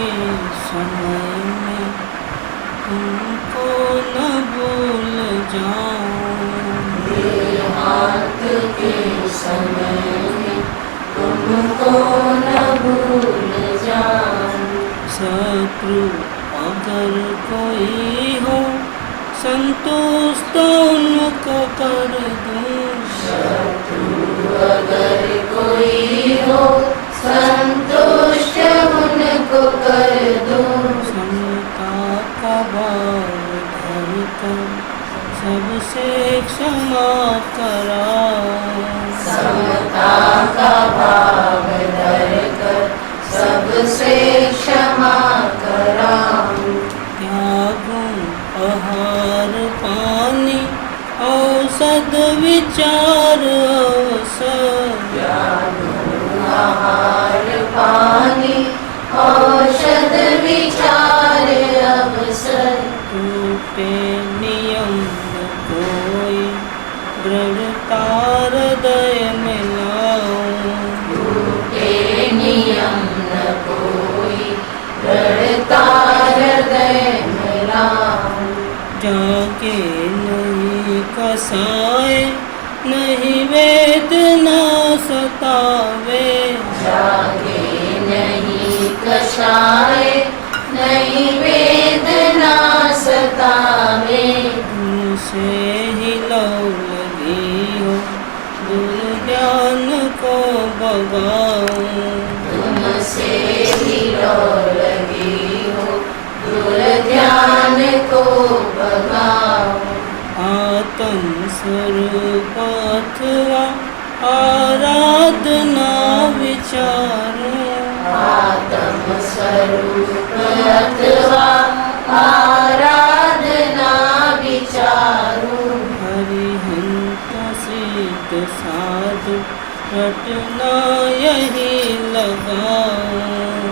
के समय में तुमको न भूल जाऊं, देहांत के समय में तुमको न भूल जाऊं। शत्रु अगर कोई हो संतुष्ट उनको कर दूं, शत्रु अगर कोई हो संतुष्ट उनको कर दूं। समता का भाव धरकर सबसे क्षमा कराऊं, समता का भाव धरकर सबसे क्षमा कराऊं। त्यागूं आहार पानी औषध विचार अवसर, त्यागूं आहार पानी औषध विचार अवसर। टूटे नियम न कोई दृढ़ता हृदय में लाऊं, टूटे नियम न कोई दृढ़ता हृदय में लाऊं। जाके नहीं कसाए नहीं वेदना सतावे, जागे नहीं कषाय नहीं वेदना सतावे। तुमसे ही लौ लगी हो दूर ज्ञान को बगाऊं, तुमसे ही लो लगी हो दूर ध्यान को भगाऊं। आत्म स्वरूप अथवा आराधना विचारूं, आत्म स्वरूप अथवा आराधना विचारूं। हरिहंत सिद्ध साधु रटना यही लगाऊं,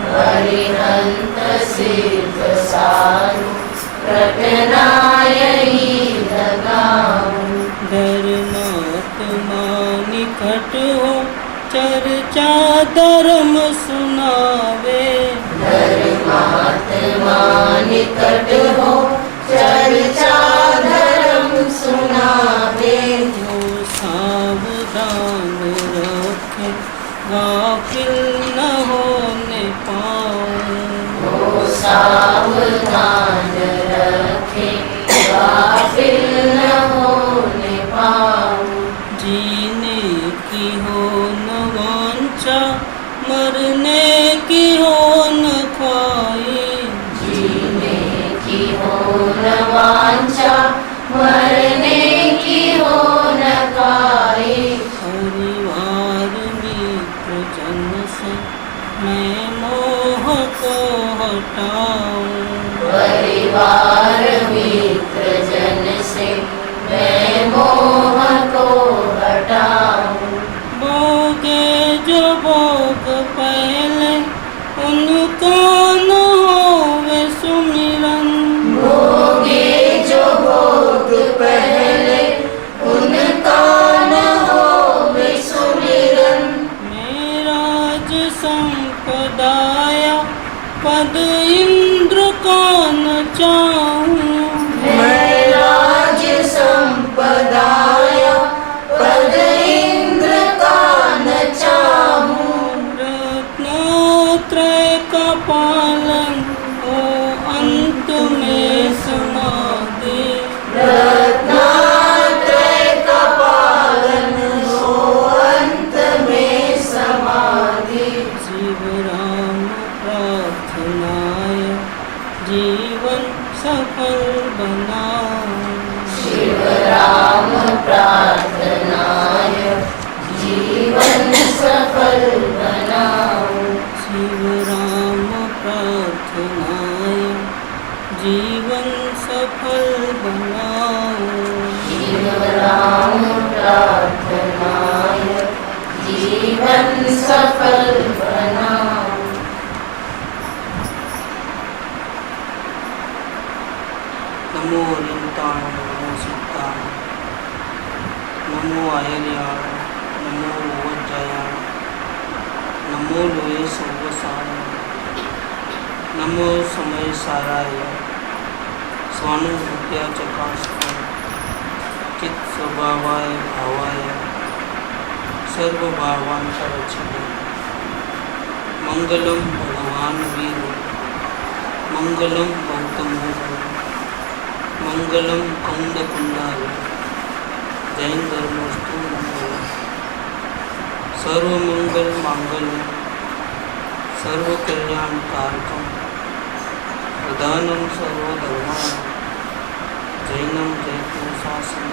हरिहंत सिद्ध साधु रटना यही लगाऊं। धर्मात्मा निकट हो चर्चा धर्म सुनावे, धर्मात्मा निकट हो चर्चा धर्म सुनावे। वो सावधान रखे गाफिल न होने पाऊं, वो सावधान रखे गाफिल न होने पाऊं। जीने की हो न वांछा मरने की हो न ख्वाहिश, जीने की हो न वांछा मरने की हो न ख्वाहिश। परिवार मित्र जन से मैं मोह को हटाऊं, परिवार मित्र जन से मैं मोह को हटाऊं। भोगे जो भोग पहले उनको न होवे सुमिरन, भोगे जो भोग पहले उनका न होवे सुमिरन। मेराज संपदाया पद इंद्र का न चाहूं, मैं राज संपदाया पद इंद्र का न चाहूं। रत्नत्रय का पालन हो अंत में समाधि, रत्नात्रय का पालन हो अंत में समाधि। शिव राम प्रार्थनाय जीवन सफल बनाऊं, शिव राम प्रार्थनाय जीवन सफल बनाऊं। शिव राम प्रार्थनाय जीवन सफल बनाऊं, शिव राम प्रार्थनाय जीवन सफल बनाऊं। नमो रिंताण नमो सिद्धाण नमो अहिल्याण नमो वज्रयाण नमो लोये सर्वसारण नमो समय साराय स्वानुभूत्या चकाशय चित् स्वभावाय भावाय सर्वभावांतरक्षणे मंगलम भगवान वीर मंगलम गौतम मंगलम कुंद कुंडाल जैन धर्मस्तु मंगल सर्वमंगल मांगल्य सर्व कल्याण कारकम प्रधानम सर्वधर्माणां जैनम जयतु शासन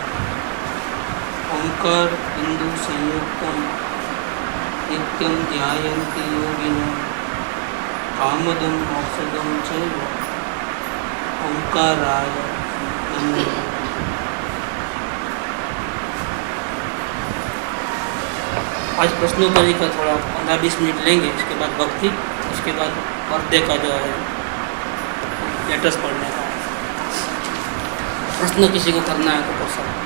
ओंकार हिंदू संयुक्तम नित्यं ध्यायन्ति योगिनो कामदं मोक्षदं चैव ओंकाराय नमः। आज प्रश्नोत्तरी का थोड़ा 15-20 मिनट लेंगे, इसके बाद भक्ति, उसके बाद पर्दे का जो है लेटर्स पढ़ने का। प्रश्न किसी को करना है तो कर सकते हैं।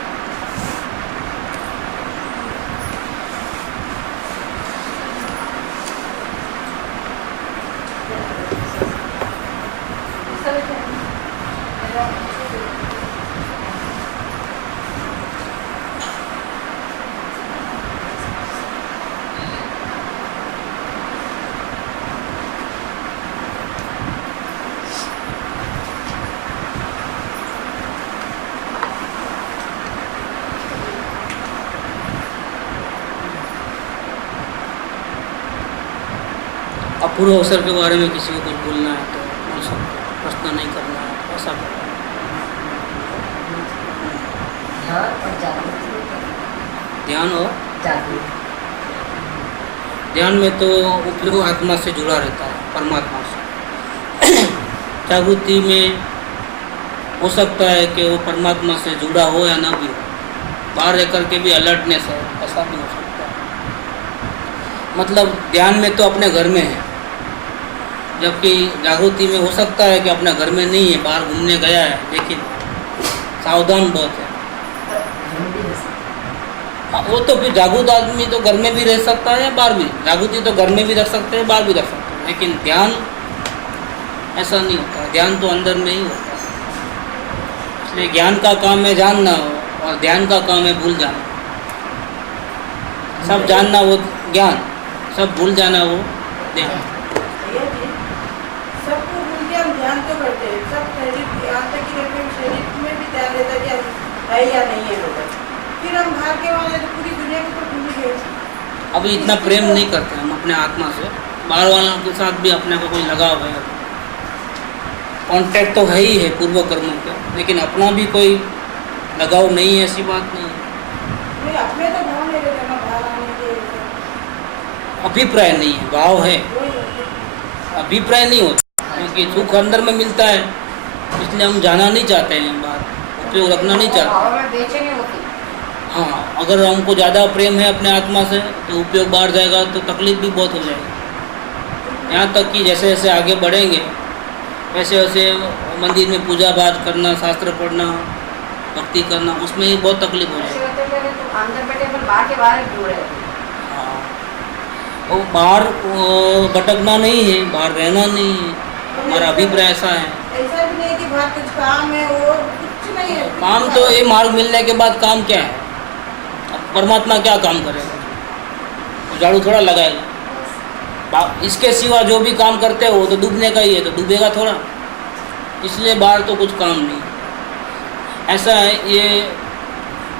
अपूर्व अवसर के बारे में किसी को कुछ बोलना है तो बोल सकते हैं, प्रश्न नहीं करना है ऐसा। ध्यान और ध्यान में तो उपयोग आत्मा से जुड़ा रहता है, परमात्मा से। जागृति में हो सकता है कि वो परमात्मा से जुड़ा हो या ना भी हो, बाहर रह करके भी अलर्टनेस है, ऐसा भी हो सकता है। मतलब ध्यान में तो अपने घर में है, जबकि जागृति में हो सकता है कि अपने घर में नहीं है, बाहर घूमने गया है, लेकिन सावधान बहुत है। वो तो फिर जागृत आदमी तो घर में भी रह सकता है या बाहर भी, जागृति तो घर में भी रख सकते हैं, बाहर भी रख सकते हैं, लेकिन ध्यान ऐसा नहीं होता। ध्यान तो अंदर में ही होता है। इसलिए ज्ञान का काम है जानना और ध्यान का काम है भूल जाना। सब जानना वो ज्ञान, सब भूल जाना वो ध्यान। सबको भूल के हम ध्यान तो करते हैं, सब शरीर यहाँ तक कि रहते हैं, शरीर में भी ध्यान रहता है कि हम है या नहीं है लोग। फिर हम बाहर के वाले तो पूरी दुनिया को तो भूल गए। अभी इतना प्रेम नहीं करते हम अपने आत्मा से, बाहर वालों के साथ भी अपने को कोई लगाव है, कांटेक्ट तो है ही है पूर्व कर्मों का, लेकिन अपना भी कोई लगाव नहीं है, ऐसी बात नहीं है। नहीं, अपने तो भाव नहीं रहते ना, बाहर आने के अभिप्राय नहीं है, भाव है, वही होते हैं। अभिप्राय नहीं होता, क्योंकि सुख अंदर में मिलता है, इसलिए हम जाना नहीं चाहते हैं, बाहर उपयोग रखना नहीं चाहते। हाँ, अगर हमको ज़्यादा प्रेम है अपने आत्मा से तो उपयोग बाहर जाएगा तो तकलीफ भी बहुत हो जाएगी। यहाँ तक कि जैसे जैसे आगे बढ़ेंगे वैसे वैसे मंदिर में पूजा पाठ करना, शास्त्र पढ़ना, भक्ति करना, उसमें ही बहुत तकलीफ हो जाएगी। हाँ, वो बाहर भटकना नहीं है, बाहर रहना नहीं है, हमारा अभिप्राय ऐसा है। ऐसा भी नहीं कि बाहर कुछ काम है, वो कुछ नहीं है। काम तो ये मार्ग मिलने के बाद काम क्या है? अब परमात्मा क्या काम करेगा? वो झाड़ू थोड़ा लगाएगा। इसके सिवा जो भी काम करते हो वो तो डूबने का ही है, तो डूबेगा थोड़ा, इसलिए बाहर तो कुछ काम नहीं। ऐसा है, ये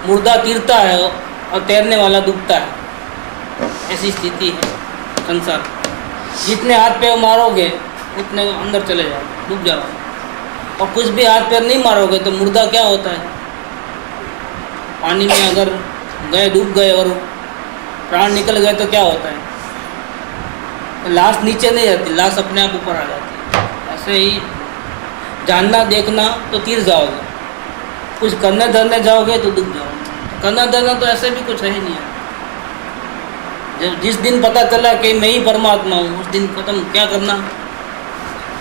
मुर्दा तैरता है और तैरने वाला डूबता है, ऐसी स्थिति है संसार। जितने हाथ पैर मारोगे उतने अंदर चले जाओ, डूब जाओ, और कुछ भी हाथ पैर नहीं मारोगे तो मुर्दा क्या होता है? पानी में अगर गए, डूब गए और प्राण निकल गए तो क्या होता है? लाश नीचे नहीं जाती, लाश अपने आप ऊपर आ जाती है। ऐसे ही जानना देखना तो तीर जाओगे, कुछ करने धरने जाओगे तो डूब जाओगे। करना धरना तो ऐसे भी कुछ है ही नहीं है। जब जिस दिन पता चला कि मैं ही परमात्मा हूँ, उस दिन खत्म। क्या करना,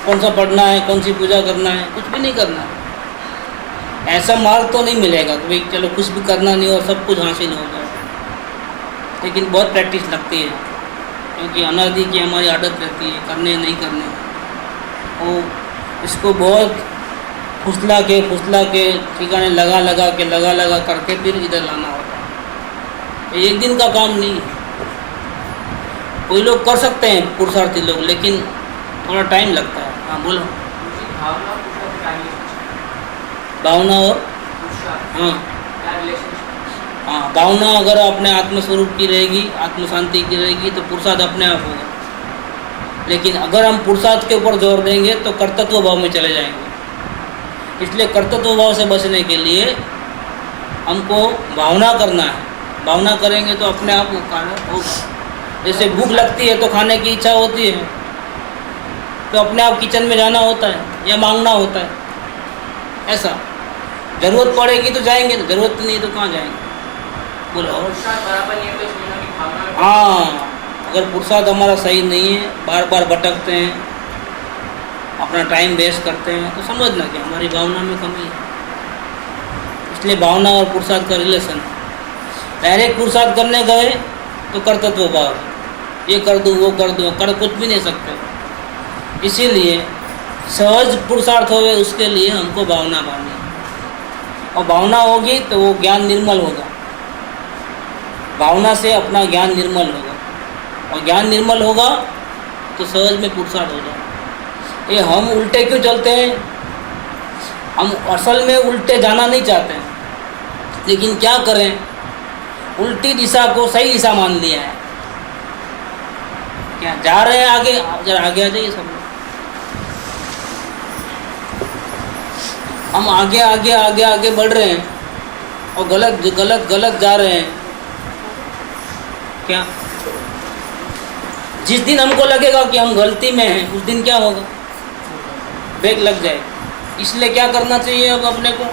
कौन सा पढ़ना है, कौन सी पूजा करना है, कुछ भी नहीं करना है। ऐसा मार्ग तो नहीं मिलेगा कि भाई चलो कुछ भी करना नहीं और सब कुछ हासिल हो जाए, लेकिन बहुत प्रैक्टिस लगती है, क्योंकि अनादि की हमारी आदत रहती है करने नहीं करने। वो इसको बहुत फुसला के ठिकाने लगा करके फिर इधर लाना होता है। ये एक दिन का काम नहीं है। कोई लोग कर सकते हैं पुरुषार्थी लोग, लेकिन थोड़ा टाइम लगता है। हाँ बोलो। भावना और हाँ भावना अगर अपने आत्मस्वरूप की रहेगी, आत्म शांति की रहेगी, तो पुरुषार्थ अपने आप होगा। लेकिन अगर हम पुरुषार्थ के ऊपर जोर देंगे तो कर्तृत्व भाव में चले जाएंगे। इसलिए कर्तृत्व भाव से बचने के लिए हमको भावना करना है। भावना करेंगे तो अपने आप वो कार्य होगा। जैसे भूख लगती है तो खाने की इच्छा होती है, तो अपने आप किचन में जाना होता है या मांगना होता है। ऐसा जरूरत पड़ेगी तो जाएंगे, तो जरूरत नहीं तो कहाँ जाएंगे। बोलो। हाँ, अगर पुरुषार्थ हमारा सही नहीं है, बार बार भटकते हैं, अपना टाइम वेस्ट करते हैं, तो समझना कि हमारी भावना में कमी है। इसलिए भावना और पुरुषार्थ का रिलेशन। डायरेक्ट पुरुषार्थ करने गए तो कर्तृत्व भाव, ये कर दूँ वो कर दूँ, कर कुछ भी नहीं सकते। इसीलिए सहज पुरुषार्थ होवे, उसके लिए हमको भावना माननी है। और भावना होगी तो वो ज्ञान निर्मल होगा। भावना से अपना ज्ञान निर्मल होगा, और ज्ञान निर्मल होगा तो सहज में पुरुषार्थ हो जाए। ये हम उल्टे क्यों चलते हैं? हम असल में उल्टे जाना नहीं चाहते हैं, लेकिन क्या करें, उल्टी दिशा को सही दिशा मान लिया है। क्या जा रहे हैं आगे, जरा आगे आ जाइए सब लोग। हम आगे बढ़ रहे हैं और गलत जा रहे हैं। क्या जिस दिन हमको लगेगा कि हम गलती में हैं, उस दिन क्या होगा, ब्रेक लग जाए। इसलिए क्या करना चाहिए अब अपने को,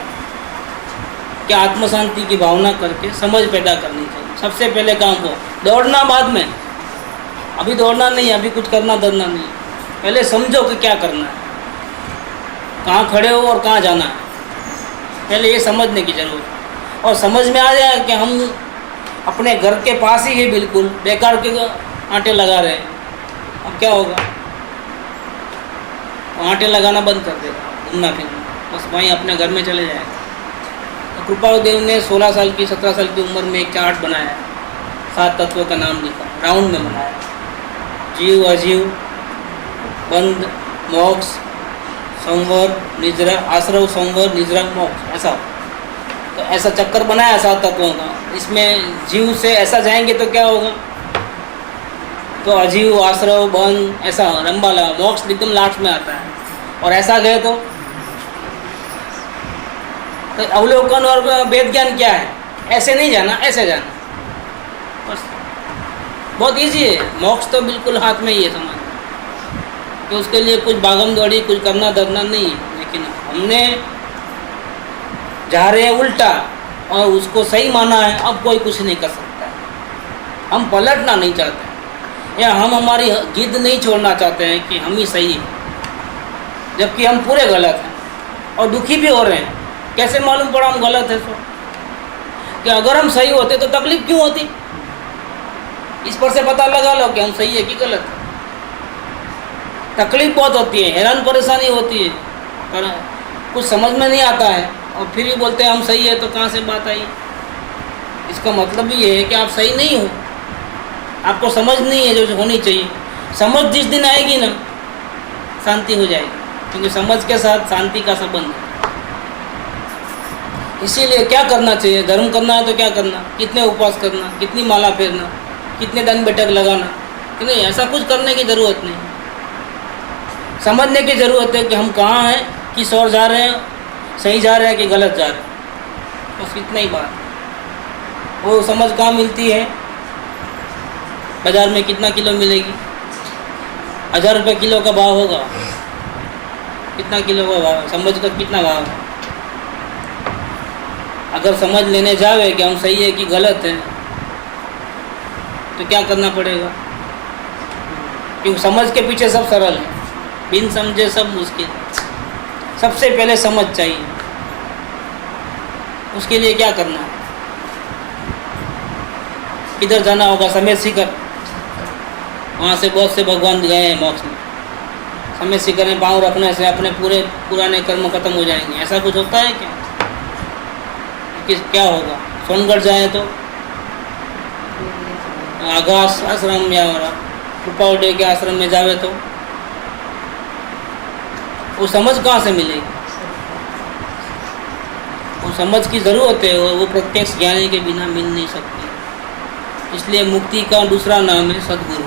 क्या आत्म शांति की भावना करके समझ पैदा करनी चाहिए। सबसे पहले काम को, दौड़ना बाद में, अभी दौड़ना नहीं, अभी कुछ करना धरना नहीं। पहले समझो कि क्या करना है, कहाँ खड़े हो और कहाँ जाना है। पहले ये समझने की जरूरत है। और समझ में आ जाए कि हम अपने घर के पास ही है, बिल्कुल बेकार के आटे लगा रहे हैं, अब क्या होगा, आटे लगाना बंद कर देगा, घूमना फिरना, बस वहीं अपने घर में चले जाएगा। तो कृपादेव ने 16 साल की 17 साल की उम्र में एक चार्ट बनाया, 7 तत्वों का नाम लिखा, राउंड में बनाया, जीव अजीव, बंध मोक्ष, संवर निद्रा, आश्रव संवर निद्रा मोक्ष, ऐसा। तो ऐसा चक्कर बनाया 7 तत्वों का। इसमें जीव से ऐसा जाएंगे तो क्या होगा, तो अजीव, आश्रव, बंध, ऐसा लंबा मोक्ष एकदम लास्ट में आता है। और ऐसा गए तो अवलोकन और वेद ज्ञान क्या है, ऐसे नहीं जाना, ऐसे जाना, बस बहुत इजी है। मोक्ष तो बिल्कुल हाथ में ही है समाज, तो उसके लिए कुछ भागम दौड़ी, कुछ करना धरना नहीं है। लेकिन हमने जा रहे हैं उल्टा और उसको सही माना है, अब कोई कुछ नहीं कर सकता है। हम पलटना नहीं चाहते, या हम हमारी जिद नहीं छोड़ना चाहते हैं कि हम ही सही हैं, जबकि हम पूरे गलत हैं और दुखी भी हो रहे हैं। कैसे मालूम पड़ा हम गलत है? सो कि अगर हम सही होते तो तकलीफ क्यों होती, इस पर से पता लगा लो कि हम सही है कि गलत है। तकलीफ बहुत होती है, हैरान परेशानी होती है, पर कुछ समझ में नहीं आता है, और फिर भी बोलते हैं हम सही है, तो कहाँ से बात आई? इसका मतलब ये है कि आप सही नहीं हो, आपको समझ नहीं है जो होनी चाहिए। समझ जिस दिन आएगी ना, शांति हो जाएगी, क्योंकि समझ के साथ शांति का संबंध है। इसीलिए क्या करना चाहिए, धर्म करना है तो क्या करना, कितने उपवास करना, कितनी माला फेरना, कितने दंड बैठक लगाना, कि नहीं, ऐसा कुछ करने की ज़रूरत नहीं। समझने की ज़रूरत है कि हम कहाँ हैं, किस ओर जा रहे हैं, सही जा रहे हैं कि गलत जा रहे हैं, बस इतना ही बात। वो समझ कहाँ मिलती है, बाज़ार में कितना किलो मिलेगी, 1000 रुपये किलो का भाव होगा, कितना किलो का भाव, समझ का कितना भाव है। अगर समझ लेने जावे कि हम सही है कि गलत है, तो क्या करना पड़ेगा, क्योंकि समझ के पीछे सब सरल है, बिन समझे सब मुश्किल। सबसे पहले समझ चाहिए, उसके लिए क्या करना है, किधर जाना होगा, समेत शिखर, वहाँ से बहुत से भगवान गए हैं मोक्ष में, समय से करें, पाँव रखने से अपने पूरे पुराने कर्म खत्म हो जाएंगे, ऐसा कुछ होता है क्या? क्या होगा? सोनगढ़ जाए तो आगास आश्रम या कृपाउडे के आश्रम में जावे तो वो समझ कहाँ से मिलेगी? वो समझ की ज़रूरत है, और वो प्रत्यक्ष ज्ञानी के बिना मिल नहीं सकती। इसलिए मुक्ति का दूसरा नाम है सद्गुरु।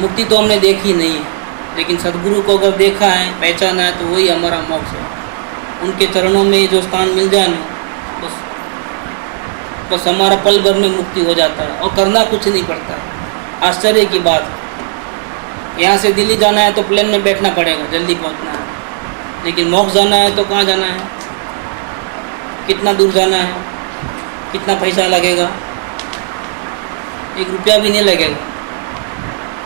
मुक्ति तो हमने देखी नहीं है, लेकिन सद्गुरु को अगर देखा है, पहचाना है, तो वही हमारा मोक्ष है। उनके चरणों में जो स्थान मिल जाए ना, बस हमारा पल भर में मुक्ति हो जाता है, और करना कुछ नहीं पड़ता है। आश्चर्य की बात है, यहाँ से दिल्ली जाना है तो प्लेन में बैठना पड़ेगा, जल्दी पहुँचना है, लेकिन मोक्ष जाना है तो कहाँ जाना है, कितना दूर जाना है, कितना पैसा लगेगा? 1 रुपया भी नहीं लगेगा।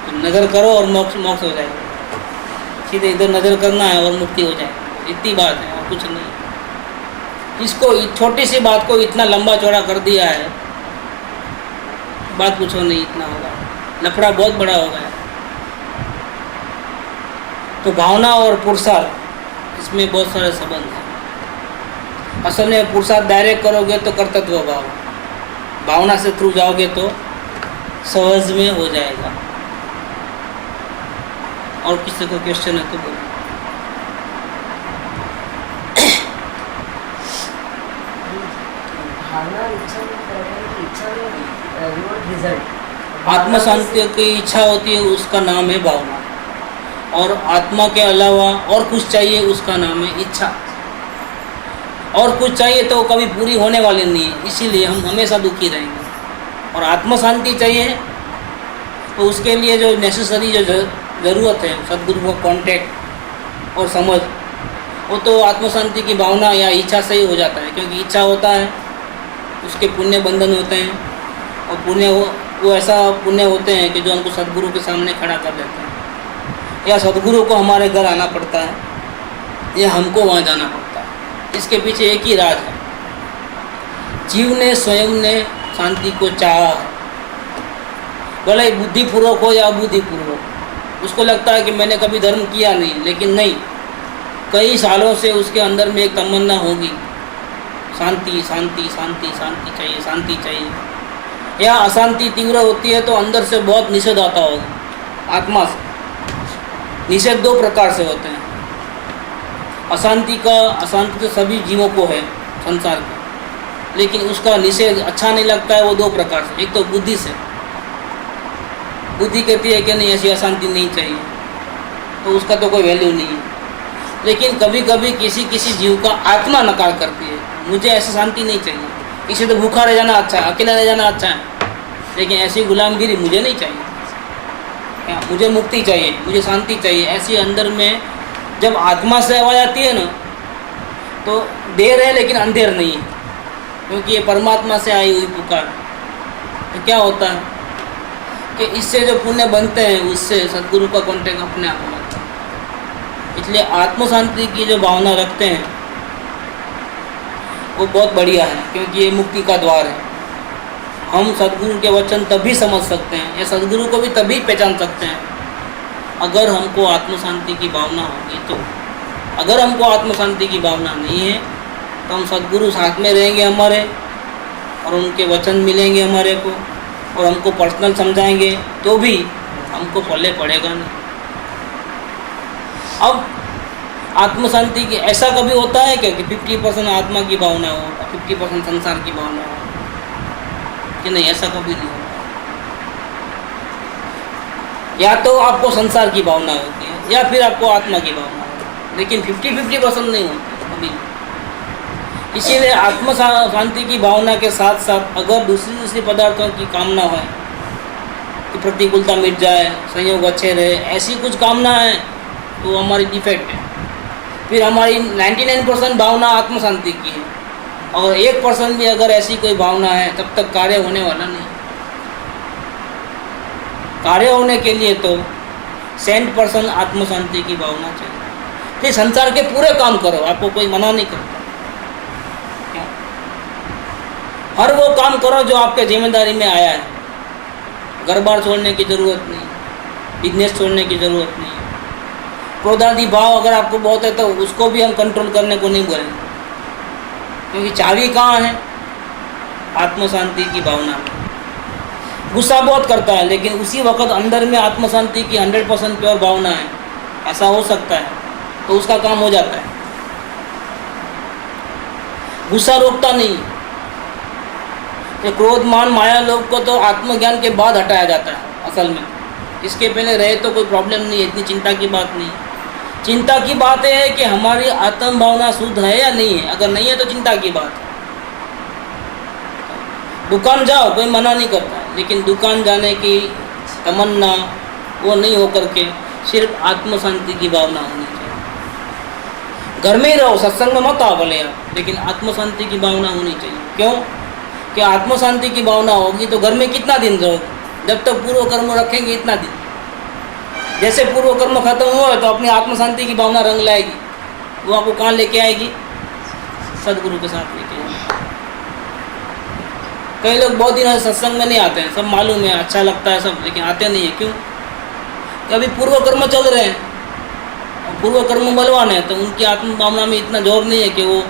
तो नज़र करो और मोक्ष हो जाएगा। सीधे इधर नज़र करना है और मुक्ति हो जाएगी। इतनी बात है और कुछ नहीं। इसको छोटी सी बात को इतना लंबा चौड़ा कर दिया है, बात पूछो नहीं, इतना होगा, लफड़ा बहुत बड़ा हो गया। तो भावना और पुरुषार्थ, इसमें बहुत सारे संबंध हैं। असल में पुरुषार्थ डायरेक्ट करोगे तो कर्तव्य भाव, भावना से थ्रू जाओगे तो सहज में हो जाएगा। और किसी को क्वेश्चन है तो बोलो। आत्म शांति की इच्छा होती है, उसका नाम है भावना। और आत्मा के अलावा और कुछ चाहिए, उसका नाम है इच्छा। और कुछ चाहिए तो कभी पूरी होने वाली नहीं है, इसीलिए हम हमेशा दुखी रहेंगे। और आत्म शांति चाहिए तो उसके लिए जो नेसेसरी जो ज़रूरत है, सद्गुरु का कांटेक्ट और समझ, वो तो आत्म शांति की भावना या इच्छा से ही हो जाता है। क्योंकि इच्छा होता है, उसके पुण्य बंधन होते हैं, और पुण्य वो ऐसा पुण्य होते हैं कि जो हमको सद्गुरु के सामने खड़ा कर देते हैं। या सद्गुरु को हमारे घर आना पड़ता है, या हमको वहाँ जाना पड़ता है। इसके पीछे एक ही राज है, जीव ने स्वयं ने शांति को चाहा है, भले बुद्धिपूर्वक हो या अबुद्धिपूर्वक। उसको लगता है कि मैंने कभी धर्म किया नहीं, लेकिन नहीं, कई सालों से उसके अंदर में एक तमन्ना होगी, शांति शांति शांति शांति चाहिए, शांति चाहिए। या अशांति तीव्र होती है तो अंदर से बहुत निषेध आता होगा आत्मा से। निषेध 2 प्रकार से होते हैं। अशांति तो सभी जीवों को है संसार का, लेकिन उसका निषेध अच्छा नहीं लगता है, वो 2 प्रकार से। एक तो बुद्धि से, बुद्धि कहती है कि नहीं, ऐसी अशांति नहीं चाहिए, तो उसका तो कोई वैल्यू नहीं है। लेकिन कभी कभी किसी जीव का आत्मा नकार करती है, मुझे ऐसी शांति नहीं चाहिए, इसे तो भूखा रह जाना अच्छा है, अकेला रह जाना अच्छा है, लेकिन ऐसी गुलामगिरी मुझे नहीं चाहिए। मुझे मुक्ति चाहिए, मुझे शांति चाहिए। ऐसी अंदर में जब आत्मा से आवाज़ आती है ना, तो देर है लेकिन अंधेर नहीं है, क्योंकि ये परमात्मा से आई हुई पुकार। तो क्या होता है कि इससे जो पुण्य बनते हैं, उससे सद्गुरु का कॉन्टेक्ट अपने आप बनता है। इसलिए आत्म शांति की जो भावना रखते हैं वो बहुत बढ़िया है, क्योंकि ये मुक्ति का द्वार है। हम सद्गुरु के वचन तभी समझ सकते हैं, या सद्गुरु को भी तभी पहचान सकते हैं, अगर हमको आत्म शांति की भावना होगी तो। अगर हमको आत्म शांति की भावना नहीं है तो हम सद्गुरु साथ में रहेंगे हमारे, और उनके वचन मिलेंगे हमारे को, और हमको पर्सनल समझाएंगे, तो भी हमको पल्ले पड़ेगा नहीं। अब आत्म शांति की ऐसा कभी होता है क्या कि 50% आत्मा की भावना हो, 50% संसार की भावना हो? कि नहीं, ऐसा कभी नहीं होता। या तो आपको संसार की भावना होती है, या फिर आपको आत्मा की भावना होती है, लेकिन 50-50% नहीं होती कभी। इसीलिए आत्म शांति की भावना के साथ साथ अगर दूसरी पदार्थों की कामना हो कि प्रतिकूलता मिट जाए, संयोग अच्छे रहे, ऐसी कुछ कामना है तो हमारी डिफेक्ट है। फिर हमारी 99% भावना आत्म शांति की है, और 1% भी अगर ऐसी कोई भावना है, तब तक कार्य होने वाला नहीं। कार्य होने के लिए तो 100% आत्म शांति की भावना चाहिए। फिर संसार के पूरे काम करो, आपको कोई मना नहीं करता। हर वो काम करो जो आपके जिम्मेदारी में आया है। घर बार छोड़ने की ज़रूरत नहीं, बिजनेस छोड़ने की ज़रूरत नहीं, क्रोधादि भाव अगर आपको बहुत है तो उसको भी हम कंट्रोल करने को नहीं बोलेंगे, क्योंकि चाबी कहाँ है? आत्म शांति की भावना में। गुस्सा बहुत करता है लेकिन उसी वक्त अंदर में आत्म शांति की 100% प्योर भावना है, ऐसा हो सकता है, तो उसका काम हो जाता है। गुस्सा रोकता नहीं। ये क्रोध मान माया लोग को तो आत्मज्ञान के बाद हटाया जाता है असल में। इसके पहले रहे तो कोई प्रॉब्लम नहीं है, इतनी चिंता की बात नहीं। चिंता की बात यह है कि हमारी आत्म भावना शुद्ध है या नहीं है। अगर नहीं है तो चिंता की बात है। दुकान जाओ, कोई मना नहीं करता है, लेकिन दुकान जाने की तमन्ना वो नहीं हो करके सिर्फ आत्म शांति की भावना होनी चाहिए। घर में ही रहो, सत्संग में मत आओ भले आप, लेकिन आत्म शांति की भावना होनी चाहिए। क्यों? कि आत्म शांति की भावना होगी तो घर में कितना दिन रहोगे? जब तक पूर्व कर्म रखेंगे इतना दिन। जैसे पूर्व कर्म खत्म हुआ है तो अपनी आत्म शांति की भावना रंग लाएगी। वो आपको कहाँ लेके आएगी? सदगुरु के साथ लेके आएगी। कई लोग बहुत दिन सत्संग में नहीं आते हैं, सब मालूम है, अच्छा लगता है सब, लेकिन आते नहीं है। क्यों? कि अभी पूर्व कर्म चल रहे हैं और पूर्व कर्म बलवान है, तो उनकी आत्म भावना में इतना जोर नहीं है कि वो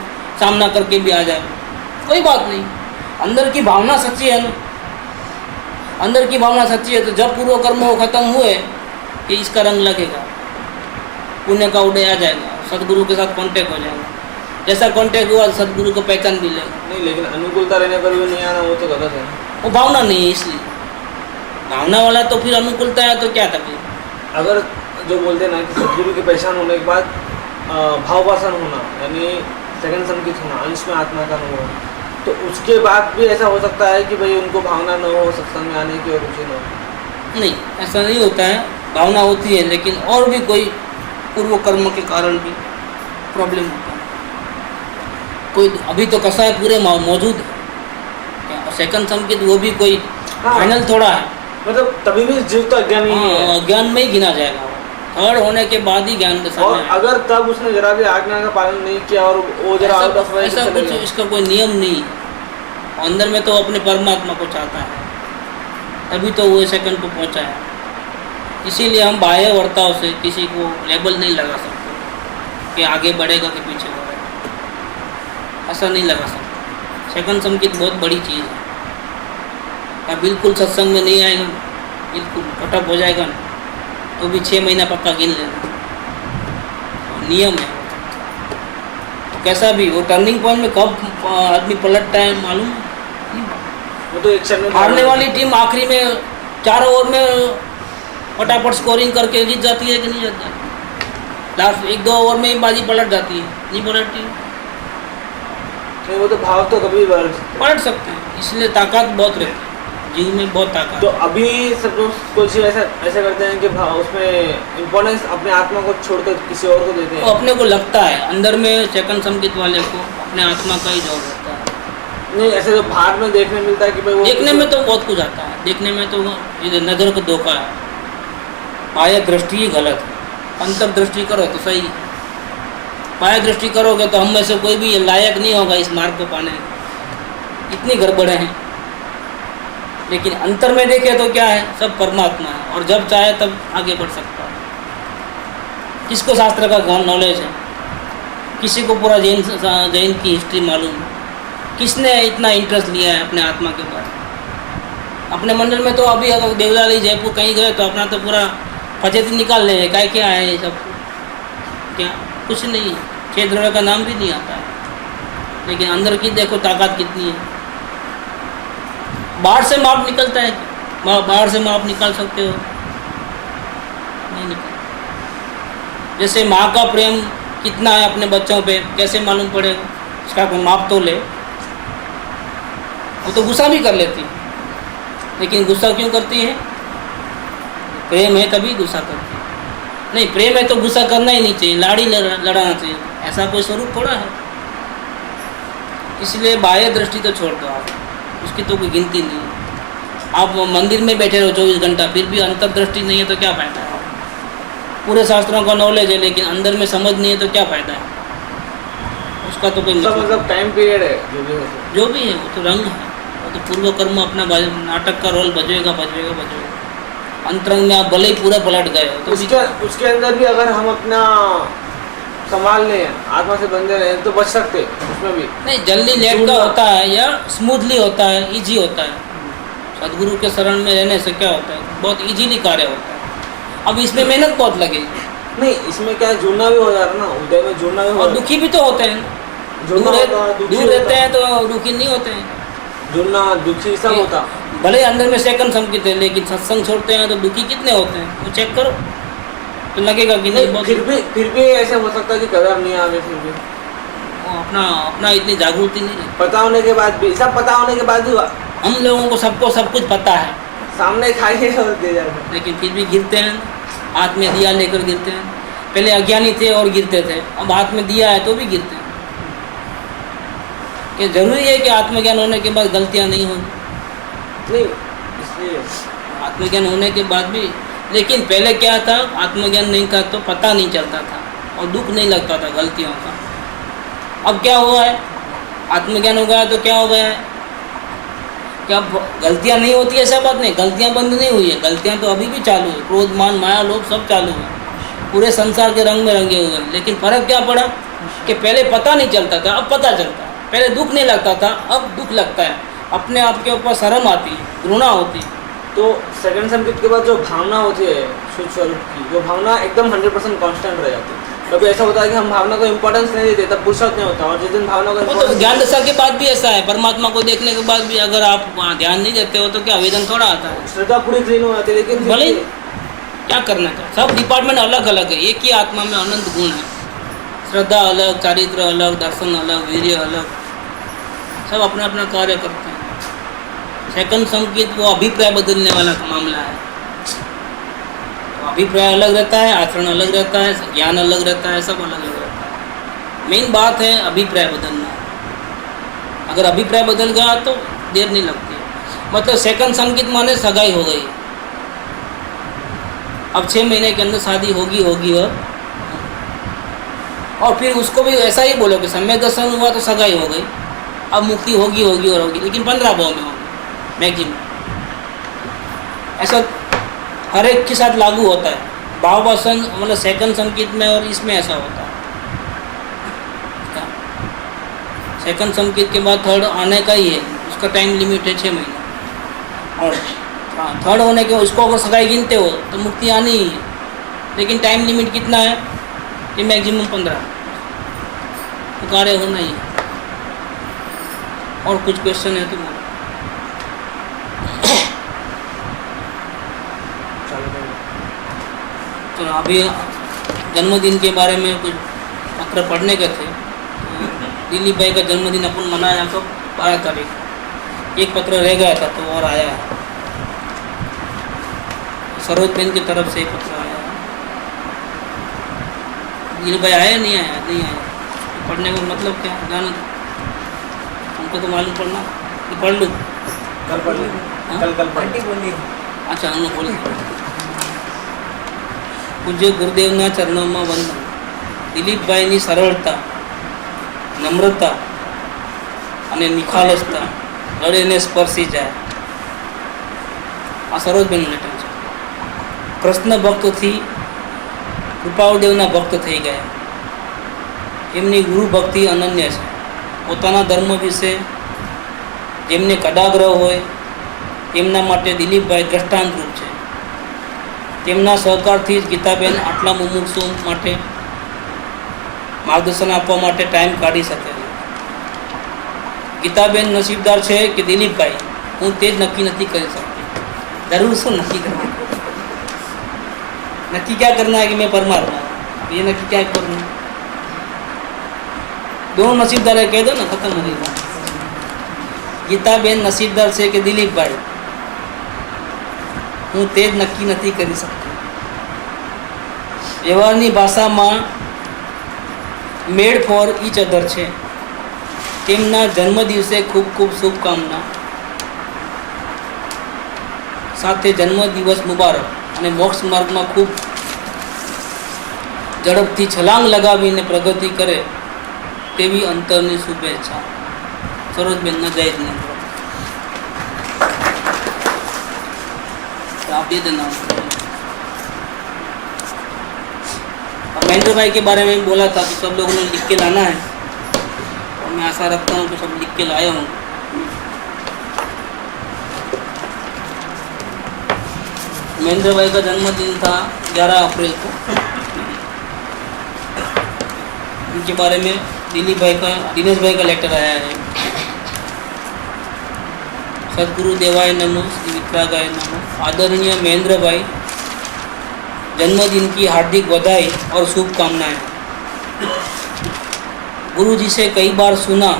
सामना करके भी आ जाए। कोई बात नहीं, अंदर की भावना सच्ची है ना। अंदर की भावना सच्ची है तो जब पूर्व कर्म वो खत्म हुए कि इसका रंग लगेगा, पुण्य का उदय आ जाएगा, सदगुरु के साथ कांटेक्ट हो जाएगा। जैसा कांटेक्ट हुआ सदगुरु को पहचान भी लेगा। नहीं, लेकिन अनुकूलता रहने पर भी नहीं आना, वो तो गलत है। वो भावना नहीं है, इसलिए भावना वाला तो फिर अनुकूलता है तो क्या तकलीफ। अगर जो बोलते हैं ना कि सदगुरु की पहचान होने के बाद भाववासन होना, यानी सेकंड संकित होना, अंश में आत्मा का अनुभव, तो उसके बाद भी ऐसा हो सकता है कि भाई उनको भावना न हो सत्संग में आने की और रुचि न हो। नहीं, ऐसा नहीं होता है। भावना होती है लेकिन और भी कोई पूर्व कर्म के कारण भी प्रॉब्लम होता है। कोई अभी तो कसाय पूरे मौजूद है, सेकंड संकेत वो भी कोई फाइनल थोड़ा है, मतलब तभी भी जीव तो अज्ञान ही है। ज्ञान में ही गिना जाएगा। थर्ड होने के बाद ही ज्ञान के सामने और अगर तब उसने जरा भी आज्ञा का पालन नहीं किया और वो जरा आउट ऑफ वे ऐसा कुछ इसका कोई नियम नहीं है। अंदर में तो अपने परमात्मा को चाहता है, तभी तो वो सेकंड को पहुंचा है। इसीलिए हम बाह्य वर्ताव से किसी को लेबल नहीं लगा सकते कि आगे बढ़ेगा कि पीछे बढ़ेगा, ऐसा नहीं लगा सकते। सेकंड संकेत बहुत बड़ी चीज़ है। या बिल्कुल सत्संग में नहीं आएगा, बिल्कुल कटअप हो जाएगा ना, तो भी 6 महीना पक्का गिन लेना, नियम है। तो कैसा भी वो टर्निंग पॉइंट में कब आदमी पलटता है मालूम है? वो तो एक क्षण में हारने वाली टीम आखिरी में 4 ओवर में फटाफट स्कोरिंग करके जीत जाती है कि नहीं जीत जाती? लास्ट 1-2 ओवर में ही बाजी पलट जाती है, नहीं पलटती। नहीं, वो तो भाव तो कभी पलट सकते हैं, इसलिए ताकत बहुत रहती है, जीव में बहुत ताकत। तो अभी सब लोग कुछ ऐसा करते हैं कि उसमें इम्पोर्टेंस अपने आत्मा को छोड़कर किसी और को देते हैं। तो अपने को लगता है अंदर में सेकंड संकेत वाले को अपने आत्मा का ही जोर रहता है। नहीं, ऐसे तो बाहर में देखने मिलता है कि भाई वो देखने में तो बहुत कुछ आता है, देखने में तो ये नज़र का धोखा है, बाह्य दृष्टि ही गलत है। अंतर्दृष्टि करो तो सही। बाह्य दृष्टि करोगे तो हम में से कोई भी लायक नहीं होगा इस मार्ग को पाने, इतनी गड़बड़े हैं। लेकिन अंतर में देखे तो क्या है, सब परमात्मा है, और जब चाहे तब आगे बढ़ सकता है। किसको शास्त्र का नॉलेज है? किसी को पूरा जैन की हिस्ट्री मालूम है? किसने इतना इंटरेस्ट लिया है अपने आत्मा के बारे? अपने मंडल में तो अभी अगर देवलाली जयपुर कहीं गए तो अपना तो पूरा फजेती निकाल ले, क्या क्या है ये सब, क्या कुछ नहीं, 6 द्रव्य का नाम भी नहीं आता है। लेकिन अंदर की देखो ताकत कितनी है। बाहर से माप निकलता है, बाहर से माप निकाल सकते हो? नहीं निकल। जैसे माँ का प्रेम कितना है अपने बच्चों पे, कैसे मालूम पड़ेगा? इसका कोई माप तो ले। वो तो गुस्सा भी कर लेती है, लेकिन गुस्सा क्यों करती है? प्रेम है तभी गुस्सा करती है। नहीं, प्रेम है तो गुस्सा करना ही नहीं चाहिए, लाड़ी लड़ाना चाहिए। ऐसा कोई स्वरूप थोड़ा है। इसलिए बाह्य दृष्टि तो छोड़ दो आप, उसकी तो कोई गिनती नहीं है। आप मंदिर में बैठे रहो 24 घंटा, फिर भी अंतर्दृष्टि नहीं है तो क्या फ़ायदा है? पूरे शास्त्रों का नॉलेज है लेकिन अंदर में समझ नहीं है तो क्या फ़ायदा है? उसका तो कोई मतलब टाइम पीरियड है जो भी है, वो तो रंग है। वो तो पूर्व कर्म अपना नाटक का रोल बजेगा। अंतरंग में आप भले ही पूरा पलट गए हो तो भी उसके अंदर भी अगर हम अपना संभाल लें, आत्मा से बंधे रहे तो बच सकते उसमें भी। नहीं, जल्दी लेट का होता है या स्मूथली होता है, इजी होता है। सदगुरु के शरण में रहने से क्या होता है, बहुत इजीली कार्य होता है। अब इसमें मेहनत बहुत लगेगी। नहीं, इसमें क्या है, जुड़ना भी हो जा रहा ना, उदय में जुड़ना भी हो और जा दुखी भी तो होते हैं, जुड़ना होता, दुखी दूर रहते होता। हैं तो दुखी नहीं होते हैं। जुड़ना दुखी सब होता। भले अंदर में सेकंड संकित है, लेकिन सत्संग छोड़ते हैं तो दुखी कितने होते हैं, वो चेक करो तो लगेगा कि नहीं बहुत। फिर भी ऐसे हो सकता है कि कदर नहीं आवे, फिर भी वो अपना इतनी जागृति नहीं है। पता होने के बाद भी, सब पता होने के बाद भी हम लोगों को सबको सब कुछ पता है, सामने खाइए और दे जाते हैं। लेकिन फिर भी गिरते हैं, हाथ में दिया लेकर गिरते हैं। पहले अज्ञानी थे और गिरते थे, अब हाथ में दिया है तो भी गिरते हैं। कि जरूरी है कि आत्मज्ञान होने के बाद गलतियां नहीं होंगी? नहीं, इसलिए आत्मज्ञान होने के बाद भी, लेकिन पहले क्या था, आत्मज्ञान नहीं था तो पता नहीं चलता था और दुख नहीं लगता था गलतियों का। अब क्या हुआ है, आत्मज्ञान हो गया तो क्या हो गया है, क्या गलतियां नहीं होती? ऐसा बात नहीं, गलतियां बंद नहीं हुई है, गलतियां तो अभी भी चालू है। क्रोध, मान, माया, लोभ सब चालू है, पूरे संसार के रंग में रंगे हुए हैं। लेकिन फर्क क्या पड़ा कि पहले पता नहीं चलता था, अब पता चलता है। पहले दुख नहीं लगता था, अब दुख लगता है, अपने आप के ऊपर शर्म आती है, घृणा होती है। तो सेकंड संकेत के बाद जो भावना होती है शुद्ध स्वरूप की, वो भावना एकदम 100% कांस्टेंट रह जाती है। कभी ऐसा होता है कि हम भावना को इम्पोर्टेंस नहीं देते, तब पुरुषार्थ नहीं होता। और जिस दिन भावना को वो तो importance ज्ञान दशा के बाद भी ऐसा है, परमात्मा को देखने के बाद भी अगर आप वहाँ ध्यान नहीं देते हो तो क्या वेदन थोड़ा आता है? श्रद्धा पूरी क्लीन हो जाती है, लेकिन भले ही क्या करना था, सब डिपार्टमेंट अलग अलग है, एक ही आत्मा में अनंत गुण है। श्रद्धा अलग, चारित्र अलग, दर्शन अलग, वीर्य अलग, सब अपना अपना कार्य करते हैं। सेकंड संकेत वो अभिप्राय बदलने वाला मामला है। तो अभिप्राय अलग रहता है, आचरण अलग रहता है, ज्ञान अलग रहता है, सब अलग अलग रहता है। मेन बात है अभिप्राय बदलना। अगर अभिप्राय बदल गया तो देर नहीं लगती। मतलब सेकंड संकेत माने सगाई हो गई, अब 6 महीने के अंदर शादी होगी और फिर उसको भी ऐसा ही बोलो कि सम्यक दर्शन हुआ तो सगाई हो गई, अब मुक्ति होगी, लेकिन 15 भाव में होगी मैक्सिमम। ऐसा हर एक के साथ लागू होता है। भाव वासन मतलब सेकंड संकेत में और इसमें ऐसा होता है। सेकंड संकेत के बाद थर्ड आने का ही है, उसका टाइम लिमिट है 6 महीने। और थर्ड होने के उसको अगर सगाई गिनते हो तो मुक्ति आनी ही है, लेकिन टाइम लिमिट कितना है, ये मैक्सिमम 15, तो कार्य होना ही है। और कुछ क्वेश्चन है तो बोलो। तो अभी जन्मदिन के बारे में कुछ पत्र पढ़ने के थे। तो दिलीप भाई का जन्मदिन अपन मनाया तो 12 तारीख, एक पत्र रह गया था तो और आया है। सरोज बेन की तरफ से पत्र आया है। दिलीप भाई आया नहीं आया? नहीं आया। तो पढ़ने का मतलब क्या, जाना हमको तो मालूम पड़ना कि पढ़ लूँ, कल पढ़ ली, हाँ? कल पढ़। अच्छा, हम बोल पूज्य गुरुदेवना चरणों में वंदन। દિલીપભાઈની સરળતા, નમ્રતા અને નિખાલસતા હૃદયને સ્પર્શી જાય. આ સરોજબેનનું લેટર છે. કૃષ્ણ ભક્તથી કૃપાળુદેવના ભક્ત થઈ ગયા. એમની ગુરુ ભક્તિ અનન્ય છે. પોતાના ધર્મ વિશે જેમને કડાગ્રહ હોય તેમના માટે દિલીપભાઈ દ્રષ્ટાંતરૂપ છે. તેમના સહકારથી જ ગીતાબેન આટલા મુમુક્ષુ માટે માર્ગદર્શન આપવા માટે ટાઈમ કાઢી શકે છે. ગીતાબેન નસીબદાર છે કે દિલીપભાઈ હું તે જ નક્કી નથી કરી શકતી. જરૂર શું નક્કી કરવું? नक्की क्या करना है कि मैं परमात्मा हूँ, ये नक्की क्या करना? दोनों नसीबदार है, कह दो ना, खत्म हो गई बात. गीताबेन नसीबदार છે કે દિલીપભાઈ હું તે જ નક્કી નથી કરી શકતો. વ્યવહારની ભાષામાં મેડ ફોર ઈચ અધર છે. તેમના જન્મદિવસે ખૂબ ખૂબ શુભકામના. સાથે જન્મદિવસ મુબારક અને મોક્ષ માર્ગમાં ખૂબ ઝડપથી છલાંગ લગાવીને પ્રગતિ કરે તેવી અંતરની શુભેચ્છા. સરોજબેનના જય જિનેન્દ્ર. आप दे देना। और महेंद्र भाई के बारे में बोला था कि सब लोगों ने लिख के लाना है, और मैं आशा रखता हूँ कि सब लिख के लाए हों। महेंद्र भाई का जन्मदिन था 11 अप्रैल को। उनके बारे में दिनेश भाई का लेटर आया है। सदगुरु देवाय नमो, श्री वितरागाय नमो। आदरणीय महेंद्र भाई, जन्मदिन की हार्दिक बधाई और शुभकामनाएं। गुरु जी से कई बार सुना,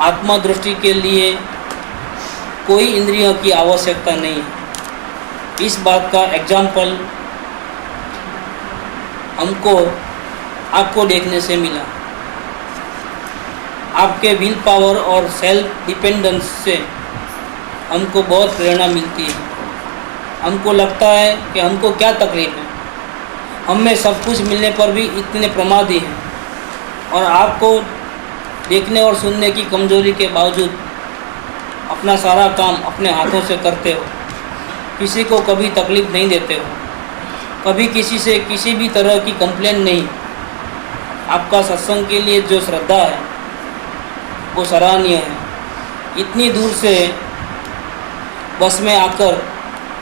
आत्मा दृष्टि के लिए कोई इंद्रियों की आवश्यकता नहीं है। इस बात का एग्जाम्पल हमको आपको देखने से मिला। आपके विल पावर और सेल्फ डिपेंडेंस से हमको बहुत प्रेरणा मिलती है। हमको लगता है कि हमको क्या तकलीफ है, हम में सब कुछ मिलने पर भी इतने प्रमादी हैं, और आपको देखने और सुनने की कमजोरी के बावजूद अपना सारा काम अपने हाथों से करते हो। किसी को कभी तकलीफ नहीं देते हो, कभी किसी से किसी भी तरह की कंप्लेन नहीं। आपका सत्संग के लिए जो श्रद्धा है वो सराहनीय है। इतनी दूर से बस में आकर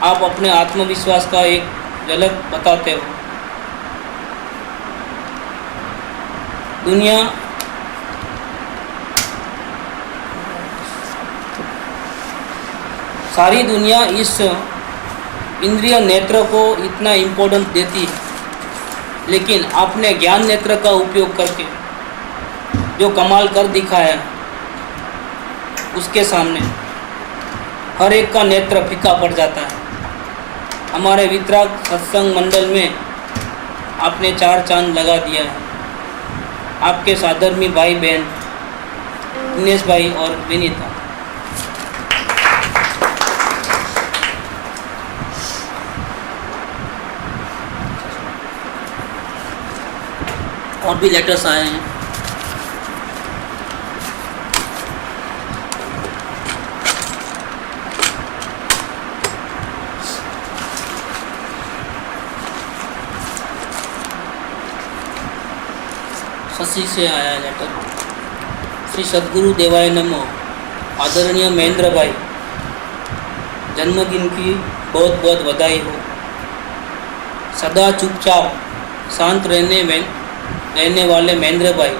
आप अपने आत्मविश्वास का एक झलक बताते हो। सारी दुनिया इस इंद्रिय नेत्र को इतना इम्पोर्टेंस देती है, लेकिन आपने ज्ञान नेत्र का उपयोग करके जो कमाल कर दिखाया, उसके सामने हर एक का नेत्र फीका पड़ जाता है। हमारे वितराग सत्संग मंडल में आपने 4 चांद लगा दिया है। आपके साधर्मी भाई बहन दिनेश भाई और विनीता। और भी लेटर्स आए हैं। शशि से आया है लेटर। श्री सदगुरु देवाय नमो। आदरणीय महेंद्र भाई, जन्मदिन की बहुत बहुत बधाई हो। सदा चुपचाप शांत रहने वाले महेंद्र भाई,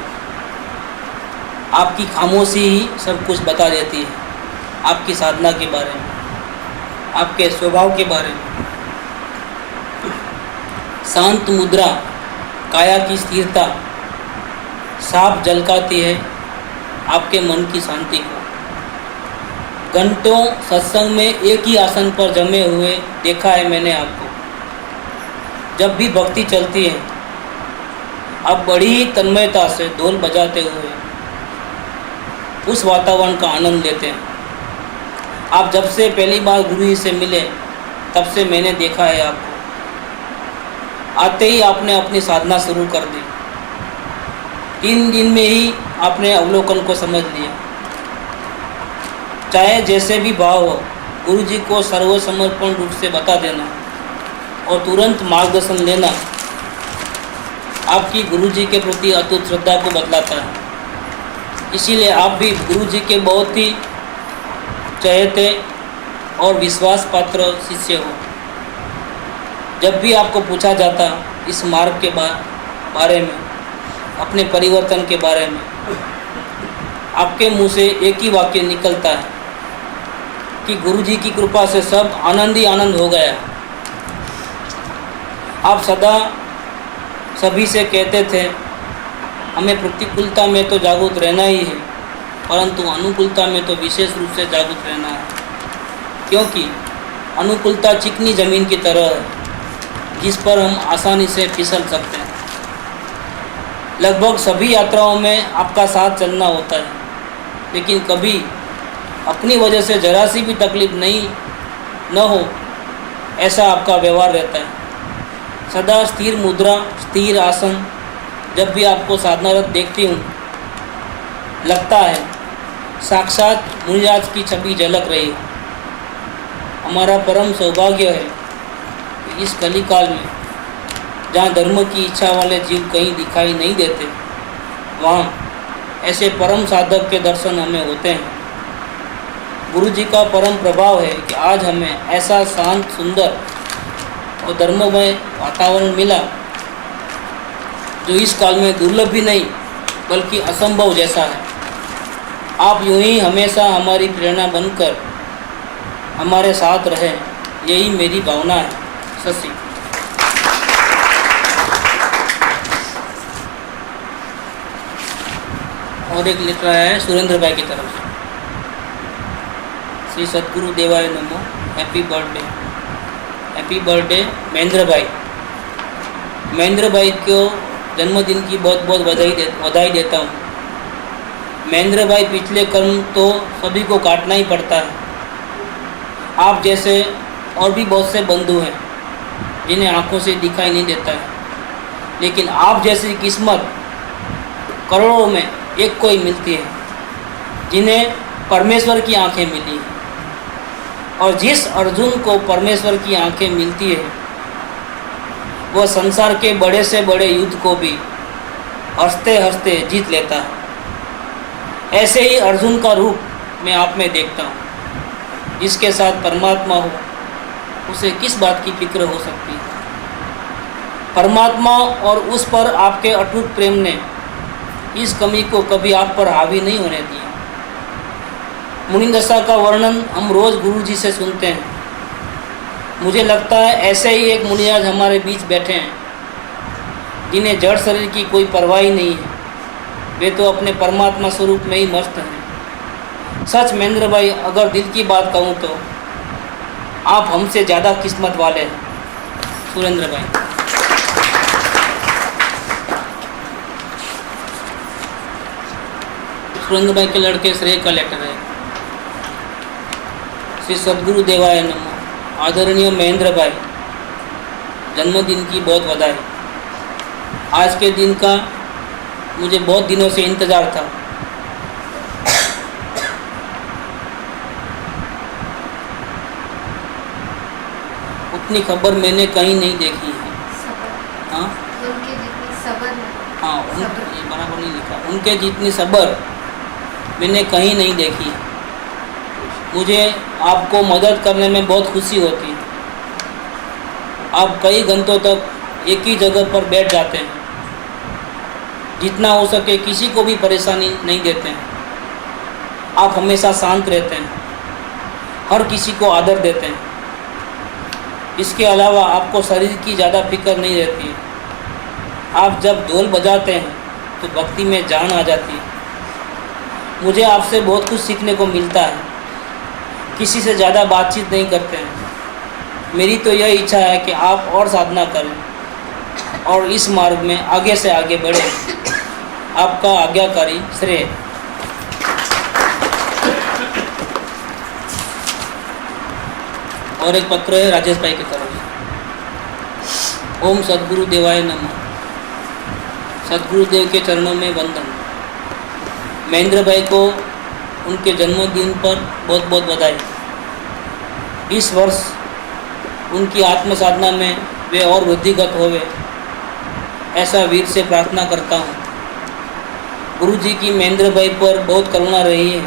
आपकी खामोशी ही सब कुछ बता देती है। आपकी साधना के बारे में, आपके स्वभाव के बारे में। शांत मुद्रा, काया की स्थिरता साफ झलकाती है आपके मन की शांति को। घंटों सत्संग में एक ही आसन पर जमे हुए देखा है मैंने आपको। जब भी भक्ति चलती है, आप बड़ी ही तन्मयता से ढोल बजाते हुए उस वातावरण का आनंद लेते हैं। आप जब से पहली बार गुरु जी से मिले, तब से मैंने देखा है आपको। आते ही आपने अपनी साधना शुरू कर दी। 3 दिन में ही आपने अवलोकन को समझ लिया। चाहे जैसे भी भाव हो, गुरु जी को सर्वसमर्पण रूप से बता देना और तुरंत मार्गदर्शन लेना आपकी गुरु जी के प्रति अटूट श्रद्धा को बतलाता है। इसीलिए आप भी गुरु जी के बहुत ही चहेते और विश्वास पात्र शिष्य हो। जब भी आपको पूछा जाता इस मार्ग के बारे में, अपने परिवर्तन के बारे में, आपके मुंह से एक ही वाक्य निकलता है कि गुरु जी की कृपा से सब आनंद ही आनंद हो गया। आप सदा सभी से कहते थे, हमें प्रतिकूलता में तो जागरूक रहना ही है, परंतु अनुकूलता में तो विशेष रूप से जागरूक रहना है, क्योंकि अनुकूलता चिकनी ज़मीन की तरह है जिस पर हम आसानी से फिसल सकते हैं। लगभग सभी यात्राओं में आपका साथ चलना होता है, लेकिन कभी अपनी वजह से जरा सी भी तकलीफ न हो, ऐसा आपका व्यवहार रहता है। सदा स्थिर मुद्रा, स्थिर आसन। जब भी आपको साधनारत देखती हूँ, लगता है साक्षात मुनिराज की छवि झलक रही है। हमारा परम सौभाग्य है कि इस कलिकाल में जहाँ धर्म की इच्छा वाले जीव कहीं दिखाई नहीं देते, वहाँ ऐसे परम साधक के दर्शन हमें होते हैं। गुरु जी का परम प्रभाव है कि आज हमें ऐसा शांत, सुंदर और धर्ममय वातावरण मिला जो इस काल में दुर्लभ भी नहीं बल्कि असंभव जैसा है। आप यूं ही हमेशा हमारी प्रेरणा बनकर हमारे साथ रहें, यही मेरी भावना है। शशि। और एक लेटर आया है सुरेंद्र भाई की तरफ से। श्री सद्गुरु देवाय नमो, happy birthday. Happy birthday Mahendra भाई। महेंद्र भाई को जन्मदिन की बहुत बहुत बधाई देता हूँ। महेंद्र भाई, पिछले कर्म तो सभी को काटना ही पड़ता है। आप जैसे और भी बहुत से बंधु हैं जिन्हें आंखों से दिखाई नहीं देता है, लेकिन आप जैसी किस्मत करोड़ों में एक को ही मिलती है जिन्हें परमेश्वर की आंखें मिली हैं। और जिस अर्जुन को परमेश्वर की आंखें मिलती है वह संसार के बड़े से बड़े युद्ध को भी हंसते हंसते जीत लेता है। ऐसे ही अर्जुन का रूप मैं आप में देखता हूँ। जिसके साथ परमात्मा हो उसे किस बात की फिक्र हो सकती है। परमात्मा और उस पर आपके अटूट प्रेम ने इस कमी को कभी आप पर हावी नहीं होने दिया। मुनि दशा का वर्णन हम रोज़ गुरु जी से सुनते हैं। मुझे लगता है ऐसे ही एक मुनि आज हमारे बीच बैठे हैं जिन्हें जड़ शरीर की कोई परवाह ही नहीं है। वे तो अपने परमात्मा स्वरूप में ही मस्त हैं। सच महेंद्र भाई, अगर दिल की बात कहूँ तो आप हमसे ज़्यादा किस्मत वाले हैं। सुरेंद्र भाई। सुरेंद्र भाई के लड़के श्रेय का लेटर है। श्री सद्गुरु देवाय नमो। आदरणीय महेंद्र भाई, जन्मदिन की बहुत बधाई। आज के दिन का मुझे बहुत दिनों से इंतज़ार था। उतनी खबर मैंने कहीं नहीं देखी है। हाँ, उनके जितनी सब्र हाँ, ये बराबर नहीं लिखा। उनके जितनी सब्र मैंने कहीं नहीं देखी है। मुझे आपको मदद करने में बहुत खुशी होती है। आप कई घंटों तक एक ही जगह पर बैठ जाते हैं। जितना हो सके किसी को भी परेशानी नहीं देते हैं। आप हमेशा शांत रहते हैं, हर किसी को आदर देते हैं। इसके अलावा आपको शरीर की ज़्यादा फिक्र नहीं रहती है। आप जब ढोल बजाते हैं तो भक्ति में जान आ जाती है। मुझे आपसे बहुत कुछ सीखने को मिलता है। किसी से ज़्यादा बातचीत नहीं करते हैं। मेरी तो यह इच्छा है कि आप और साधना करें और इस मार्ग में आगे से आगे बढ़ें। आपका आज्ञाकारी श्रेय। और एक पत्र है राजेश भाई की तरफ से। ओम सद्गुरु देवाय नमः। सद्गुरुदेव के चरणों में वंदन। महेंद्र भाई को उनके जन्मदिन पर बहुत बहुत बधाई। इस वर्ष उनकी आत्म साधना में वे और वृद्धिगत होवे, ऐसा वीर से प्रार्थना करता हूँ। गुरु जी की महेंद्र भाई पर बहुत करुणा रही है।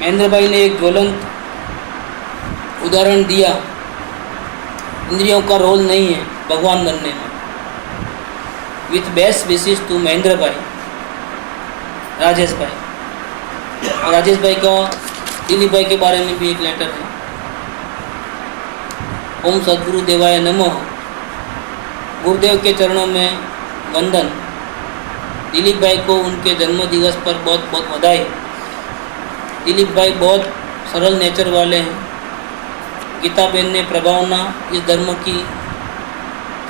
महेंद्र भाई ने एक ज्वलंत उदाहरण दिया। इंद्रियों का रोल नहीं है भगवान बनने में। With best wishes to Mahendra भाई, राजेश भाई। और राजेश भाई का दिलीप भाई के बारे में भी एक लेटर है। ओम सद्गुरु देवाय नमः। गुरुदेव के चरणों में वंदन। दिलीप भाई को उनके जन्म दिवस पर बहुत बहुत बधाई। दिलीप भाई बहुत सरल नेचर वाले हैं। गीता बहन ने प्रभावना इस धर्म की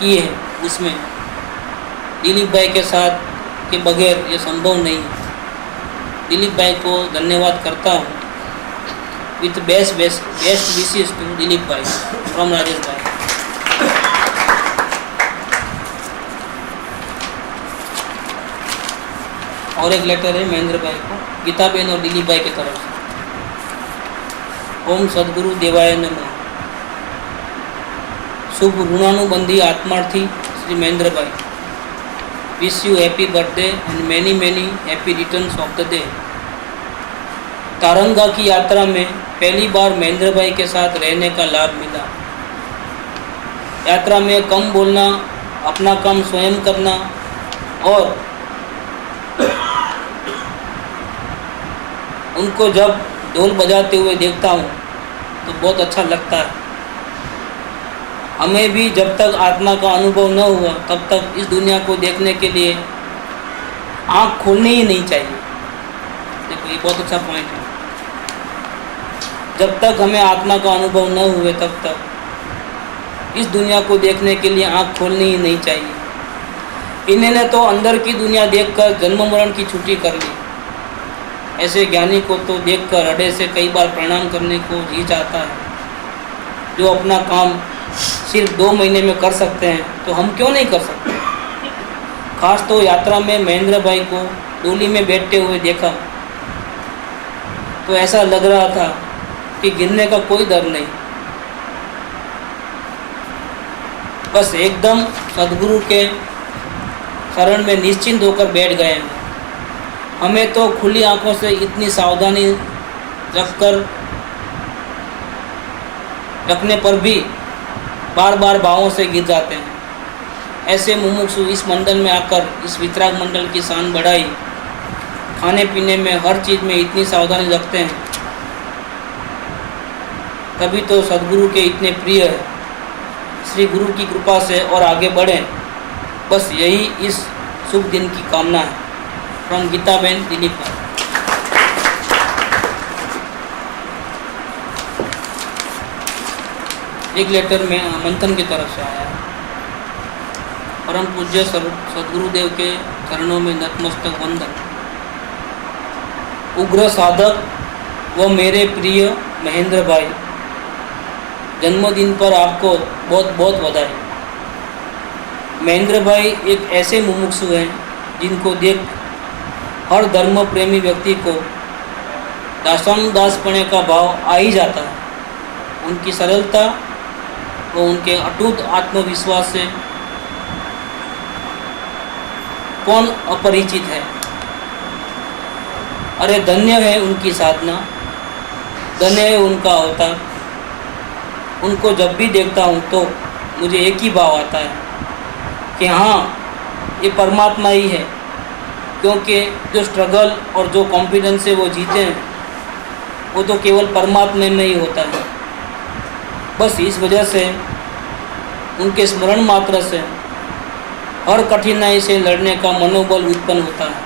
है, उसमें दिलीप भाई के साथ के बगैर ये संभव नहीं है। दिलीप भाई को धन्यवाद करता हूँ। With best wishes to Dilip भाई फ्रॉम राजेश भाई। और एक लेटर है महेंद्र भाई को, गीता बहन और दिलीप भाई की तरफ से। ओम सदगुरु देवाय नमः। शुभ ऋणानुबंधी आत्मार्थी श्री महेंद्र भाई, wish you happy birthday and many many happy returns of the day. Taranga की यात्रा में पहली बार महेंद्र भाई के साथ रहने का लाभ मिला। यात्रा में कम बोलना, अपना काम स्वयं करना और उनको जब ढोल बजाते हुए देखता हूँ तो बहुत अच्छा लगता है। हमें भी जब तक आत्मा का अनुभव न हुआ तब तक इस दुनिया को देखने के लिए आँख खोलनी ही नहीं चाहिए। देखो ये बहुत अच्छा पॉइंट है। जब तक हमें आत्मा का अनुभव न हुए तब तक इस दुनिया को देखने के लिए आँख खोलनी ही नहीं चाहिए। इन्होंने तो अंदर की दुनिया देखकर जन्म मरण की छुट्टी कर ली। ऐसे ज्ञानी को तो देखकर हृदय से कई बार प्रणाम करने को जी चाहता है। जो अपना काम सिर्फ 2 महीने में कर सकते हैं तो हम क्यों नहीं कर सकते। खास तो यात्रा में महेंद्र भाई को डोली में बैठते हुए देखा तो ऐसा लग रहा था कि गिरने का कोई डर नहीं, बस एकदम सदगुरु के शरण में निश्चिंत होकर बैठ गए हैं। हमें तो खुली आंखों से इतनी सावधानी रखने पर भी बार बार भावों से गिर जाते हैं। ऐसे मुमुक्षु इस मंडल में आकर इस वितराग मंडल की शान बढ़ाई। खाने पीने में हर चीज़ में इतनी सावधानी रखते हैं, तभी तो सदगुरु के इतने प्रिय है। श्री गुरु की कृपा से और आगे बढ़ें, बस यही इस शुभ दिन की कामना है। फ्रॉम गीता बहन दिलीप। एक लेटर में मंथन की तरफ से आया है। परम पूज्य सदगुरुदेव के चरणों में नतमस्तक वंदन। उग्र साधक व मेरे प्रिय महेंद्र भाई, जन्मदिन पर आपको बहुत बहुत बधाई। महेंद्र भाई एक ऐसे मुमुक्षु हैं जिनको देख हर धर्म प्रेमी व्यक्ति को दासपणे का भाव आ ही जाता है। उनकी सरलता व उनके अटूट आत्मविश्वास से कौन अपरिचित है। अरे धन्य है उनकी साधना, धन्य है उनका अवतार। उनको जब भी देखता हूँ तो मुझे एक ही भाव आता है कि हाँ, ये परमात्मा ही है, क्योंकि जो स्ट्रगल और जो कॉन्फिडेंस से वो जीते हैं वो तो केवल परमात्मा में ही होता है। बस इस वजह से उनके स्मरण मात्र से हर कठिनाई से लड़ने का मनोबल उत्पन्न होता है।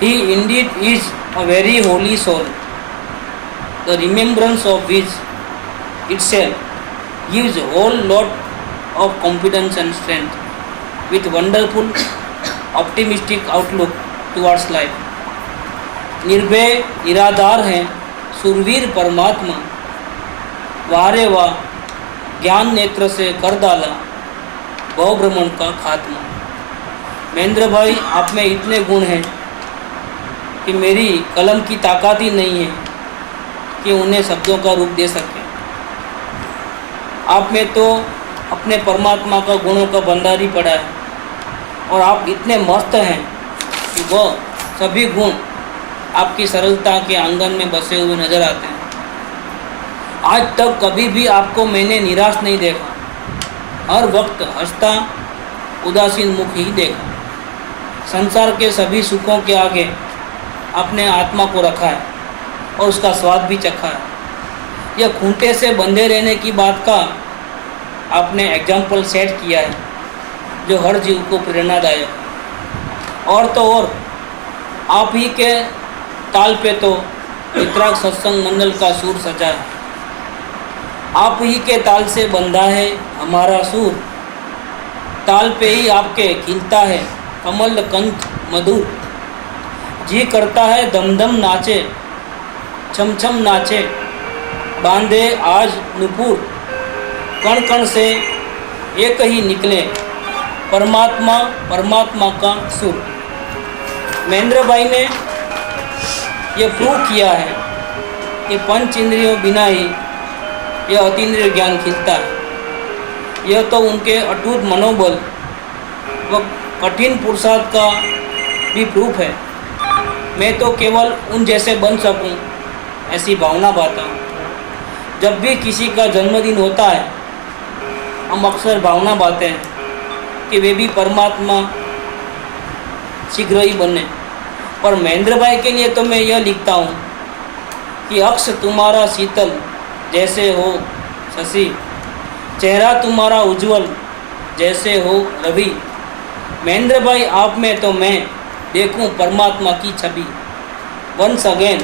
He indeed is a very holy soul. The remembrance of which itself gives a whole lot of confidence and strength, with wonderful optimistic outlook towards life. निर्भय निराधार हैं सुरवीर परमात्मा, वारे वाह ज्ञान नेत्र से कर डाला भव भ्रमण का खात्मा। महेंद्र भाई, आप में इतने गुण हैं कि मेरी कलम की ताकत ही नहीं है कि उन्हें शब्दों का रूप दे सके। आप में तो अपने परमात्मा का गुणों का भंडार ही पड़ा है और आप इतने मस्त हैं कि वह सभी गुण आपकी सरलता के आंगन में बसे हुए नजर आते हैं। आज तक कभी भी आपको मैंने निराश नहीं देखा, हर वक्त हंसता उदासीन मुख ही देखा। संसार के सभी सुखों के आगे अपने आत्मा को रखा है और उसका स्वाद भी चखा है। यह खूंटे से बंधे रहने की बात का आपने एग्जाम्पल सेट किया है, जो हर जीव को प्रेरणादायक है। और तो और आप ही के ताल पे तो वितराग सत्संग मंडल का सुर सजा है। आप ही के ताल से बंधा है हमारा सुर, ताल पे ही आपके खिलता है कमल कंठ मधुर। जी करता है दम दम नाचे, छम छम नाचे, बांधे आज नुपुर। कण कण से एक ही निकले परमात्मा परमात्मा का सुर। महेंद्र भाई ने ये प्रूव किया है ये पंच इंद्रियों बिना ही यह अतीन्द्रिय ज्ञान खिलता है। यह तो उनके अटूट मनोबल व कठिन पुरुषार्थ का भी प्रूफ है। मैं तो केवल उन जैसे बन सकूं ऐसी भावना पाता हूँ। जब भी किसी का जन्मदिन होता है हम अक्सर भावना पाते हैं कि वे भी परमात्मा शीघ्र ही बने। पर महेंद्र भाई के लिए तो मैं यह लिखता हूँ कि अक्ष तुम्हारा शीतल जैसे हो शशि, चेहरा तुम्हारा उज्जवल जैसे हो रवि। महेंद्र भाई आप में तो मैं देखूं परमात्मा की छवि। Once again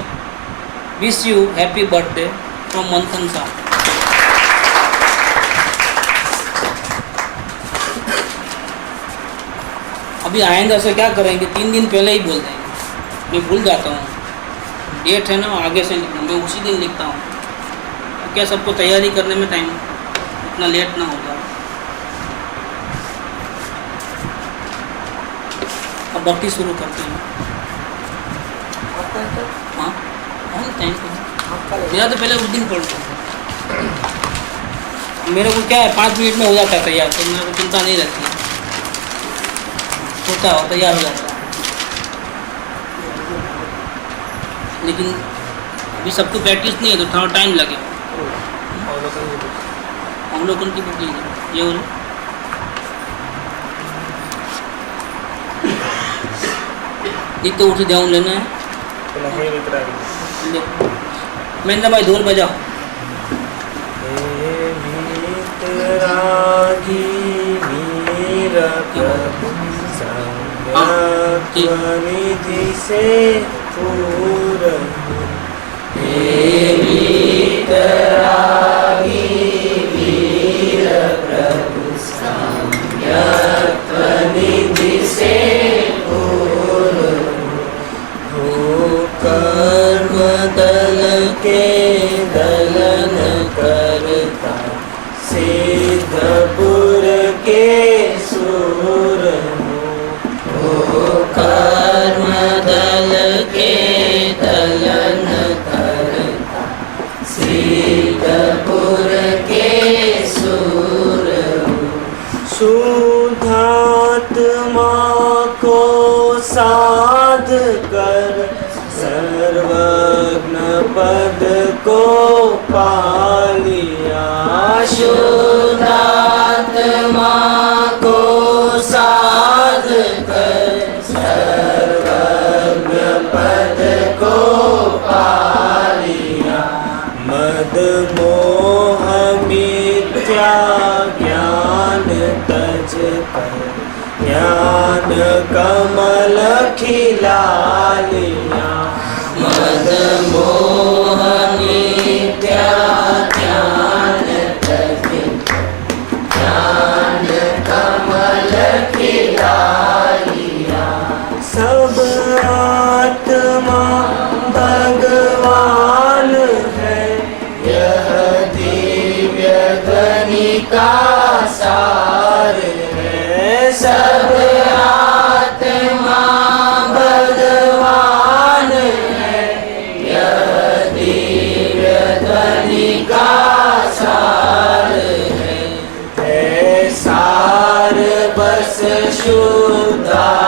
wish you happy birthday from Manthan साहब। अभी आएंगे से क्या करेंगे, 3 दिन पहले ही बोल देंगे। मैं भूल जाता हूँ, डेट है ना आगे से मैं उसी दिन लिखता हूँ। क्या सबको तैयारी करने में टाइम इतना लेट ना होगा। अब भक्ति शुरू करते हैं। हाँ थैंक यू। मेरा तो पहले उस दिन पढ़ता था, मेरे को क्या है 5 मिनट में हो जाता है तैयार, तो मेरे को चिंता नहीं रहती है, होता हो तैयार हो जाता है। लेकिन अभी सबको प्रैक्टिस नहीं है तो थोड़ा टाइम लगेगा। अवलोकन की बुक लीजिए, ये बोलो तो उठ जाऊँ लेना है। महेंद्र भाई ढोल बजाओ। निधि से शुद्धात्मा को साध कर सर्वज्ञ पद को पा लिया। शुद्धात्मा को साध कर सर्वज्ञ पद को पा लिया। मद मोह मिथ्या ज्ञान कमल खिला लिया। मद मोह मिथ्या ज्ञान तज ज्ञान कमल खिला लिया। सब आत्मा भगवान है, यह दिव्य ध्वनि का सार है। सब आत्मा भगवान है, यह दिव्य ध्वनि का सार है। सार बस शुद्धात्मा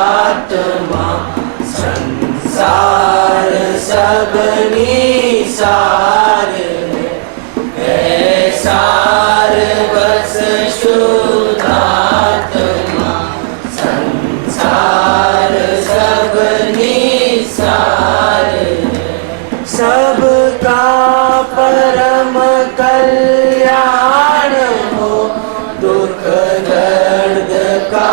संसार सब निसार है। सार बस शुद्धात्मा संसार सब निसार है। सबका परम कल्याण हो, दुख दर्द का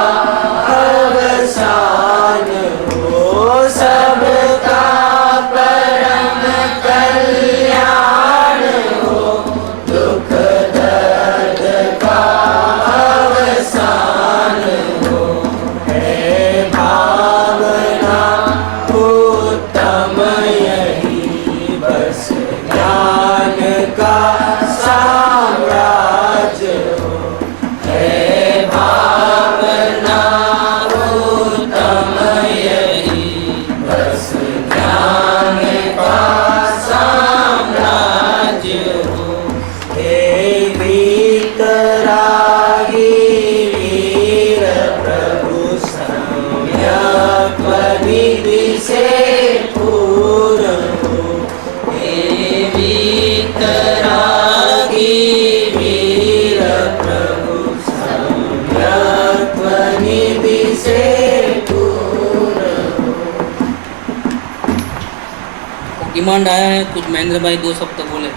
डिमांड आया है, कुछ महेंद्र भाई 2 शब्द बोले।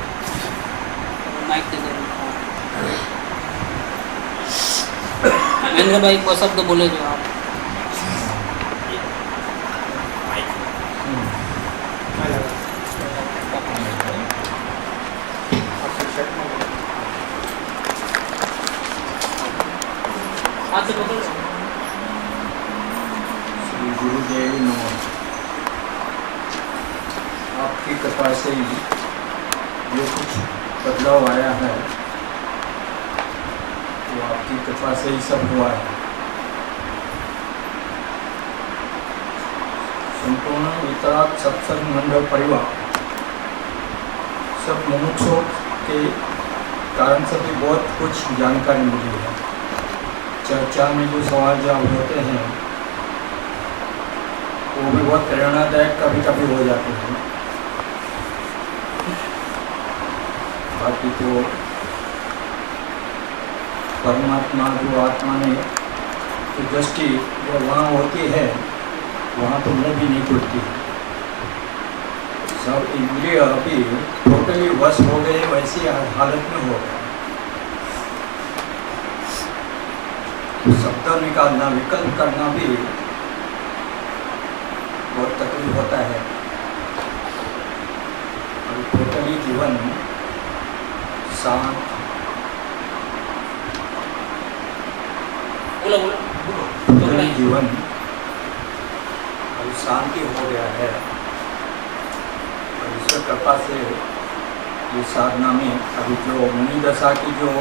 माइक दे दो महेंद्र भाई, 2 शब्द बोले जो आप। हाथ से पकड़। श्री गुरुदेव नमः। आपकी कृपा से ही जो कुछ बदलाव आया है वो आपकी कृपा से ही सब हुआ है। संपूर्ण वितराग सत्संग मंडल परिवार सब मुमुक्षों के कारण से भी बहुत कुछ जानकारी मिली है। चर्चा में जो सवाल जवाब होते हैं वो भी बहुत प्रेरणादायक कभी कभी हो जाते हैं। बाकी तो परमात्मा जो आत्मा ने जो दृष्टि जो वहाँ होती है वहाँ तो मुँह भी नहीं खुलती। सब इंद्रिय अभी टोटली वश हो गए, वैसी हालत में हो गए। तो शब्द निकालना, विकल्प करना भी बहुत तकलीफ होता है। और टोटली जीवन शांत, बोलो बोलो। टोटली जीवन और शांति हो गया है। और ईश्वर कृपा से ये साधना में अभी जो मुनि दशा की जो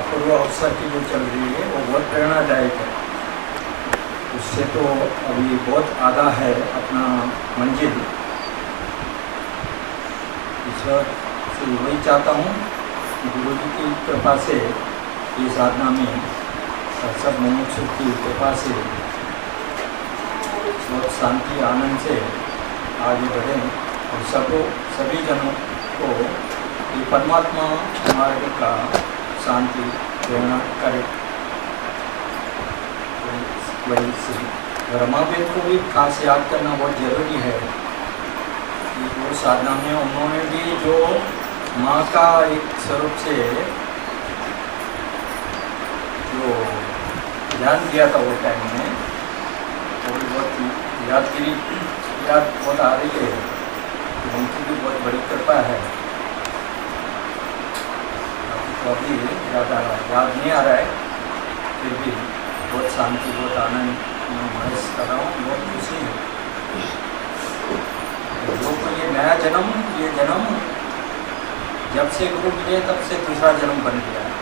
अपूर्व अवसर की जो चल रही है वो बहुत प्रेरणादायक है। उससे तो अभी बहुत आधा है अपना मंजिल। ईश्वर से वही चाहता हूँ कि गुरु जी की कृपा से ये साधना में और सब मुमुक्षु की कृपा से बहुत शांति आनंद से आगे बढ़ें और सभी जनों को ये परमात्मा मार्ग का शांति प्रेरणा करे। वही से रमाबेद को भी खास याद करना बहुत जरूरी है कि वो साधना में उन्होंने भी जो माँ का एक स्वरूप से जो ध्यान दिया था वो टाइम में, वो भी बहुत याद बहुत आ रही है। उनकी भी बहुत बड़ी कृपा है। तो अभी ज़्यादा याद नहीं आ रहा है, फिर भी बहुत शांति, बहुत आनंद महसूस कर रहा हूँ। बहुत खुशी है। जो कोई ये नया जन्म, ये जन्म जब से गुरु मिले तब से दूसरा जन्म बन गया है।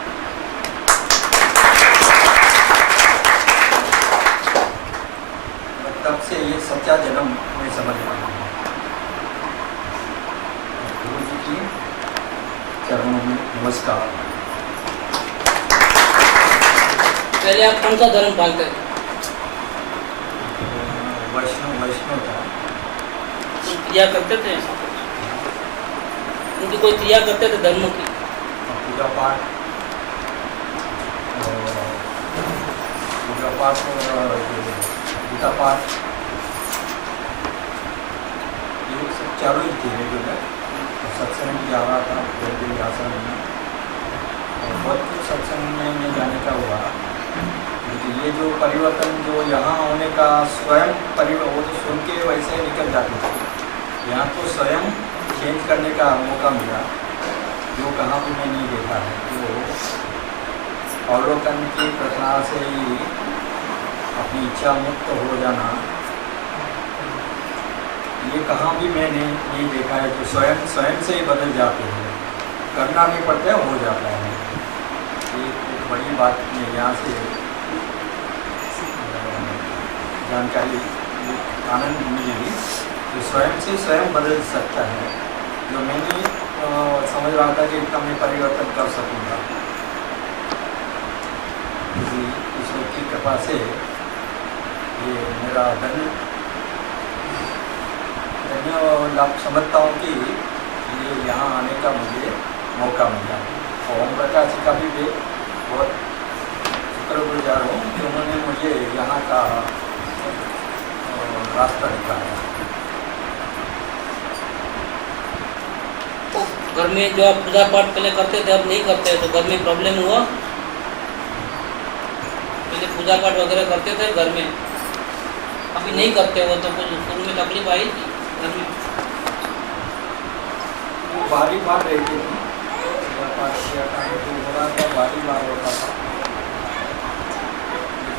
तब से ये सच्चा जन्म मैं समझ रहा हूँ। गुरु जी की चरणों में नमस्कार। पहले आप कौन सा धर्म पालते थे? वैष्णव था। क्रिया करते थे ऐसा कुछ? उनकी कोई क्रिया करते थे धर्म की? पूजा पाठ और गीता पाठ ये सब चालू ही थी रेगुलर। सत्संग भी जा रहा था आश्रम में, और बहुत कुछ सत्संग में जाने का हुआ। लेकिन ये जो परिवर्तन जो यहाँ होने का स्वयं वो तो सुन के वैसे ही निकल जाते थे। यहाँ तो स्वयं चेंज करने का मौका मिला, जो कहाँ भी मैं नहीं देखा है। जो अवलोकन की प्रथा से ही अपनी इच्छा मुक्त हो जाना, ये कहाँ भी मैंने नहीं देखा है। जो स्वयं से ही बदल जाते हैं, करना नहीं पड़ता है, हो जाता है। ये एक बड़ी बात मैं यहाँ से जानकारी आनंद मिलेगी। जो स्वयं से स्वयं बदल सकता है, जो मैं नहीं समझ रहा था कि इतना मैं परिवर्तन कर सकूँगा। ईश्वर की कृपा से ये मेरा धन्य लाभ समझता हूँ कि ये यहाँ आने का मुझे मौका मिला। और ओम प्रकाश जी का भी बहुत शुक्रगुजार हूँ कि उन्होंने मुझे यहाँ का रास्ता दिखाया। घर में जो आप पूजा पाठ पहले करते थे अब नहीं करते तो घर में प्रॉब्लम हुआ? पहले पूजा पाठ वगैरह करते थे घर में, अभी नहीं करते हो तो कुछ शुरू में तकलीफ आई थी घर में? बारी बार रहती थी, पूजा पाठ किया था जो हो रहा था बारी बार होता था,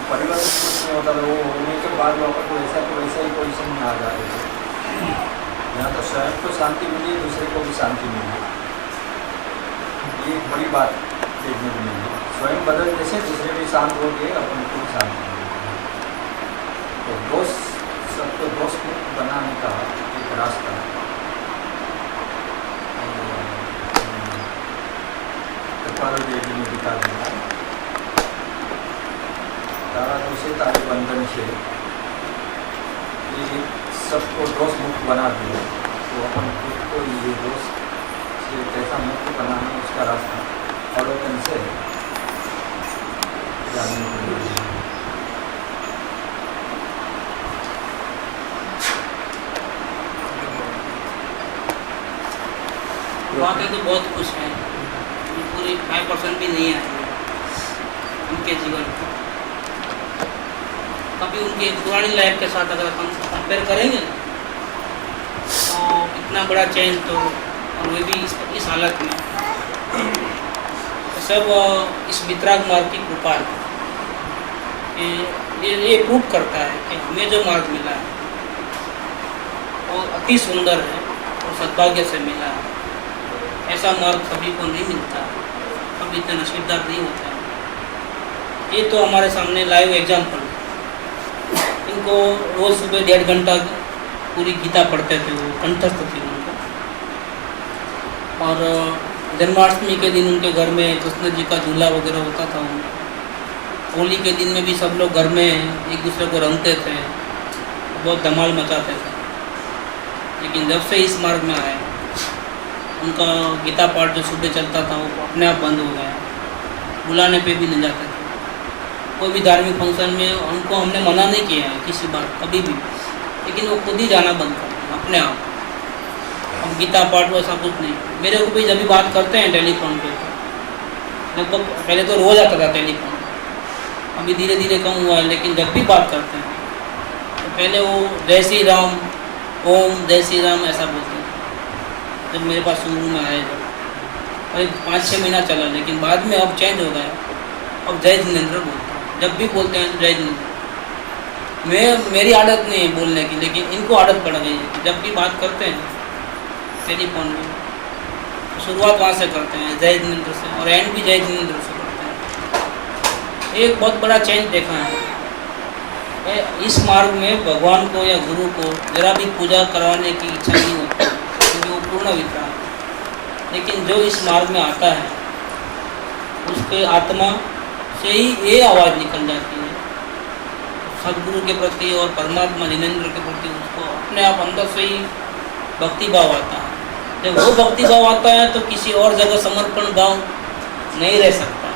परिवार में कुछ नहीं होता था। वो होने के बाद वापस वैसा ही पोजिशन में आ जाते थे। यहाँ तो स्वयं को शांति मिली, दूसरे को भी शांति मिली, ये एक बड़ी बात देखने को मिली। स्वयं बदलने से दूसरे भी शांत हो गए, अपने को भी शांति मिली। तो दोष सबको दोष मुक्त बनाने का एक रास्ता कृपालु देवी ने बता दिया। तारा दोषे तारे बंधन से ये सबको दोष मुक्त बना दिया। तो अपन खुद को ये दोष से कैसा मुक्त बनाना उसका रास्ता अवलोकन से जानने को मिलेगा। बातें तो बहुत कुछ हैं, पूरी 5% भी नहीं आती है उनके जीवन को। कभी उनकी पुरानी लाइफ के साथ अगर हम कंपेयर करेंगे तो इतना बड़ा चेंज तो, और वो भी इस हालत में, तो सब इस वितराग मार्ग की कृपा है। ये प्रूव करता है कि हमें जो मार्ग मिला है वो अति सुंदर है और सद्भाग्य से मिला है। ऐसा मार्ग सभी को नहीं मिलता, कभी इतने नसीबदार नहीं होते हैं। ये तो हमारे सामने लाइव एग्जाम्पल है। इनको रोज़ सुबह 1.5 घंटा पूरी गीता पढ़ते थे, वो कंठस्थ थी उनको। और जन्माष्टमी के दिन उनके घर में कृष्ण जी का झूला वगैरह होता था। होली के दिन में भी सब लोग घर में एक दूसरे को रंगते थे, बहुत धमाल मचाते थे। लेकिन जब से इस मार्ग में आए, उनका गीता पाठ जो सुबह चलता था वो अपने आप बंद हो गया, बुलाने पे भी नहीं जाते थे। कोई भी धार्मिक फंक्शन में उनको हमने मना नहीं किया है किसी बार कभी भी, लेकिन वो खुद ही जाना बंद कर दिया अपने आप। अब गीता पाठ वैसा कुछ नहीं। मेरे को भी जब भी बात करते हैं टेलीफोन पे, लगभग पहले तो रोज़ आता था टेलीफोन, अभी धीरे धीरे कम हुआ है, लेकिन जब भी बात करते हैं तो पहले वो जय श्री राम, ओम जय श्री राम ऐसा बोलते हैं। जब मेरे पास शुरू में आए करीब 5-6 महीना चला, लेकिन बाद में अब चेंज हो गया। अब जय जिनेंद्र बोलते हैं, जब भी बोलते हैं जय जिनेंद्र। मेरी आदत नहीं है बोलने की, लेकिन इनको आदत पड़ गई है। जब भी बात करते हैं टेलीफोन में, शुरुआत वहाँ से करते हैं जय जिनेंद्र से, और एंड भी जय जिनेंद्र से करते हैं। एक बहुत बड़ा चेंज देखा है इस मार्ग में। भगवान को या गुरु को जरा भी पूजा करवाने की इच्छा नहीं होती, क्योंकि वो पूर्ण वितराग है। लेकिन जो इस मार्ग में आता है उसके आत्मा से ही ये आवाज़ निकल जाती है सदगुरु के प्रति और परमात्मा जिनेंद्र के प्रति। उसको अपने आप अंदर से ही भक्ति भाव आता है। जब वो भक्ति भाव आता है तो किसी और जगह समर्पण भाव नहीं रह सकता।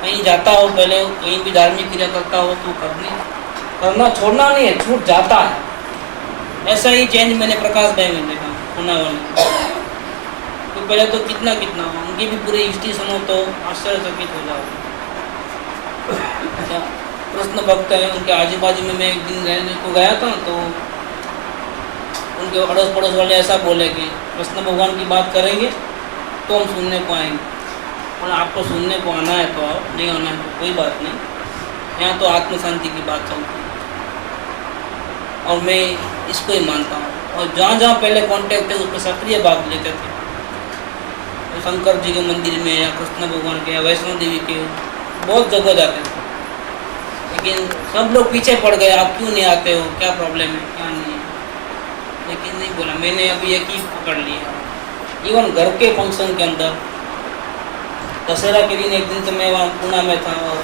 कहीं जाता हो, पहले कहीं भी धार्मिक क्रिया करता हो तो करना छोड़ना नहीं है, छूट जाता है। ऐसा ही चेंज मैंने प्रकाश भाई में देखा, पुनावाला में। तो पहले तो कितना उनकी भी पूरी हिस्ट्री सुनो तो आश्चर्यचकित हो जाओगे। अच्छा, कृष्ण भक्त है, उनके आजू बाजू में मैं एक दिन रहने को गया था, तो उनके अड़ोस पड़ोस वाले ऐसा बोले कि कृष्ण भगवान की बात करेंगे तो हम सुनने को आएंगे, और आपको सुनने को आना है तो आओ, नहीं आना है तो कोई बात नहीं। यहाँ तो आत्म शांति की बात चलती है, और मैं इसको ही मानता हूँ। और जहाँ जहाँ पहले कांटेक्ट थे उसमें सक्रिय भाग लेते थे। तो शंकर जी के मंदिर में या कृष्ण भगवान के या वैष्णो देवी के बहुत जगह जाते थे, लेकिन सब लोग पीछे पड़ गए, आप क्यों नहीं आते हो, क्या प्रॉब्लम है, क्या नहीं है। लेकिन नहीं बोला, मैंने अभी एक ही पकड़ लिया। इवन घर के फंक्शन के अंदर दशहरा के दिन एक दिन तो मैं वहाँ पूना में था और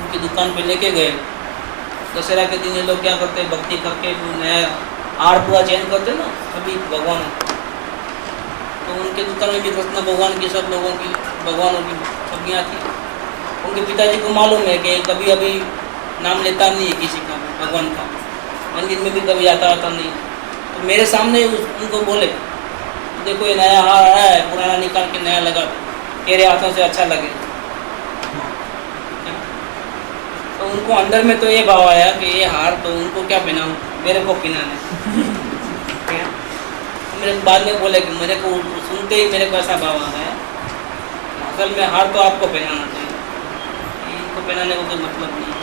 उनकी दुकान पे लेके गए। दशहरा के दिन ये लोग क्या करते हैं, भक्ति करके नया आर पूरा चेंज करते ना सभी भगवान। तो उनके दुकान में भी कृष्ण भगवान की, सब लोगों की भगवानों की छवियाँ थी। उनके पिताजी को मालूम है कि कभी अभी नाम लेता नहीं है किसी का भगवान का, मंदिर में भी कभी आता नहीं। तो मेरे सामने उनको बोले देखो ये नया हार आया है, पुराना निकाल के नया लगा दो, तेरे हाथों से अच्छा लगे। तो उनको अंदर में तो ये भाव आया कि ये हार तो उनको क्या पहनाऊं, मेरे को पहनाने। मेरे बाद में बोले कि मेरे को सुनते ही मेरे को ऐसा भाव आ गया, असल में हार तो आपको पहनाना चाहिए, इनको पहनाने को कोई मतलब नहीं है।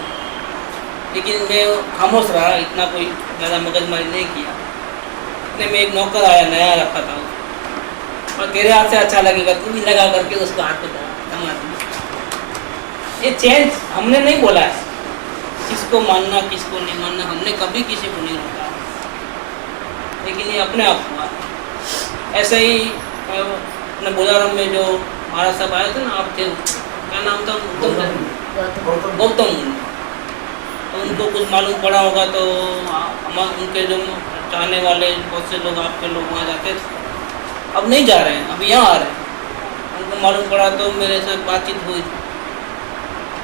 लेकिन मैं खामोश रहा, इतना कोई ज़्यादा मगजमारी नहीं किया। इतने में एक नौकर आया, नया रखा था, और तेरे हाथ से अच्छा लगेगा, तू भी लगा करके उसको हाथ पे थमा दिया। ये चेंज हमने नहीं बोला है, किसको मानना किसको नहीं मानना, हमने कभी किसी को नहीं रोका, लेकिन ये अपने आप हुआ। ऐसे ही अपने बोलाराम में जो महाराज साहब आए थे ना, आप थे, क्या नाम था, गौतम मुनि। तो उनको कुछ मालूम पड़ा होगा, तो हम उनके जो चाहने वाले बहुत से लोग, आपके लोग वहाँ जाते थे, अब नहीं जा रहे हैं, अब यहाँ आ रहे हैं। उनको मालूम पड़ा तो मेरे साथ बातचीत हुई,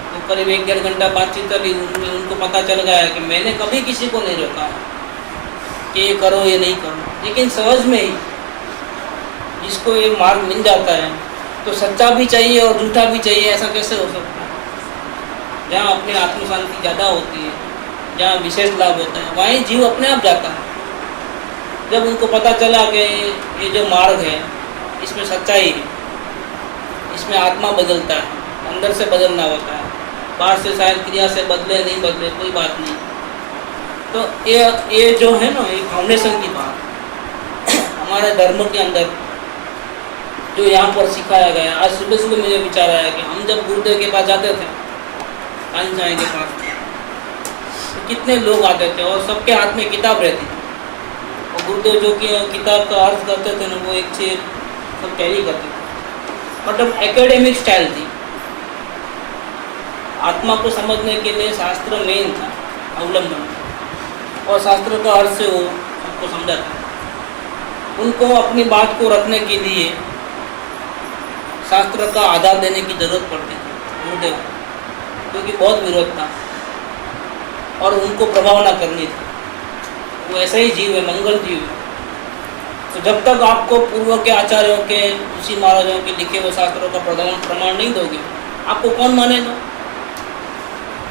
तो करीब 1-1.5 घंटा बातचीत करी। उनको पता चल गया कि मैंने कभी किसी को नहीं रोका है कि ये करो ये नहीं करो, लेकिन सहज में ही जिसको ये मार्ग मिल जाता है तो सच्चा भी चाहिए और झूठा भी चाहिए, ऐसा कैसे हो सकता है? जहाँ अपनी आत्म शांति ज़्यादा होती है, जहाँ विशेष लाभ होता है, वहीं जीव अपने आप जाता है। जब उनको पता चला कि ये जो मार्ग है इसमें सच्चाई है, इसमें आत्मा बदलता है, अंदर से बदलना होता है, बाहर से शायद क्रिया से बदले नहीं बदले कोई बात नहीं। तो ये जो है ना, ये फाउंडेशन की बात हमारे धर्म के अंदर जो यहाँ पर सिखाया गया। आज सुबह सुबह मुझे विचार आया कि हम जब गुरुदेव के पास जाते थे, कान साईं के पास, तो कितने लोग आते थे और सबके हाथ में किताब रहती थी, और गुरुदेव जो कि किताब का अर्थ करते थे ना, वो एक से सब कैरी करते थे। मतलब एकेडमिक स्टाइल थी। आत्मा को समझने के लिए शास्त्र मेन था, अवलंबन, और शास्त्र का अर्थ से वो सबको समझाता। उनको अपनी बात को रखने के लिए शास्त्र का आधार देने की जरूरत पड़ती थी गुरुदेव, क्योंकि बहुत विरोध था और उनको प्रभाव ना करनी थी। वो ऐसा ही जीव है, मंगल जीव है। तो जब तक आपको पूर्व के आचार्यों के, ऋषि महाराजों के लिखे हुए शास्त्रों का प्रमाण नहीं दोगे, आपको कौन मानेगा?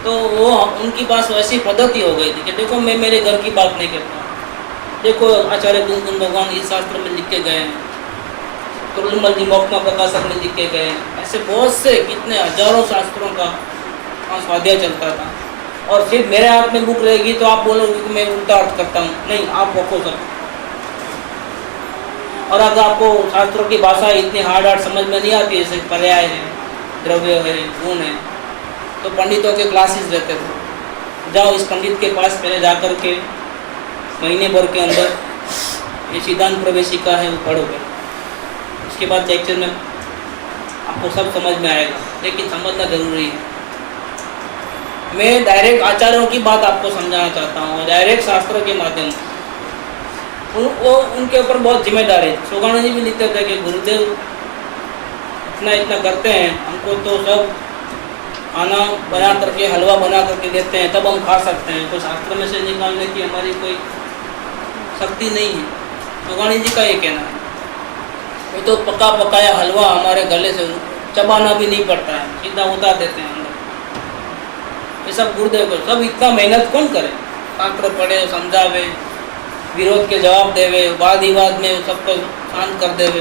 तो वो उनकी पास वैसी पद्धति हो गई थी कि देखो मैं मेरे घर की बात नहीं करता, देखो आचार्य कुंकुम भगवान इस शास्त्र में लिख के गए हैं, तुरुलमल जी मोक्मा प्रकाशक में लिख के गए हैं। ऐसे बहुत से कितने हजारों शास्त्रों का स्वाध्याय चलता था, और सिर्फ मेरे हाथ में बुक रहेगी तो आप बोलोगे कि मैं उल्टा अर्थ करता हूँ। नहीं, आप रखो सब। और अगर आपको शास्त्रों की भाषा इतनी हार्ड समझ में नहीं आती, जैसे पर्याय है, द्रव्य है, गुण है, तो पंडितों के क्लासेस रहते थे। जाओ इस पंडित के पास पहले जा कर के महीने भर के अंदर ये सिद्धांत प्रवेशिका है वो पढ़ोगे, उसके बाद लेक्चर में आपको सब समझ में आएगा, लेकिन समझना जरूरी है। मैं डायरेक्ट आचार्यों की बात आपको समझाना चाहता हूँ, डायरेक्ट शास्त्र के माध्यम से। वो उनके ऊपर बहुत जिम्मेदारी है। सोगाना जी भी लिखते थे कि गुरुदेव इतना करते हैं, हमको तो सब खाना बना करके, हलवा बना करके देते हैं, तब हम खा सकते हैं, तो शास्त्र में से निकालने की हमारी कोई शक्ति नहीं है। सोगानी जी का ये कहना है। वो तो पका पकाया हलवा हमारे गले से चबाना भी नहीं पड़ता है, सीधा उतार देते हैं अंदर। ये सब गुरुदेव को, सब इतना मेहनत कौन करे? शास्त्र पढ़े, समझावे, विरोध के जवाब देवे, वाद विवाद में सबको शांत कर देवे।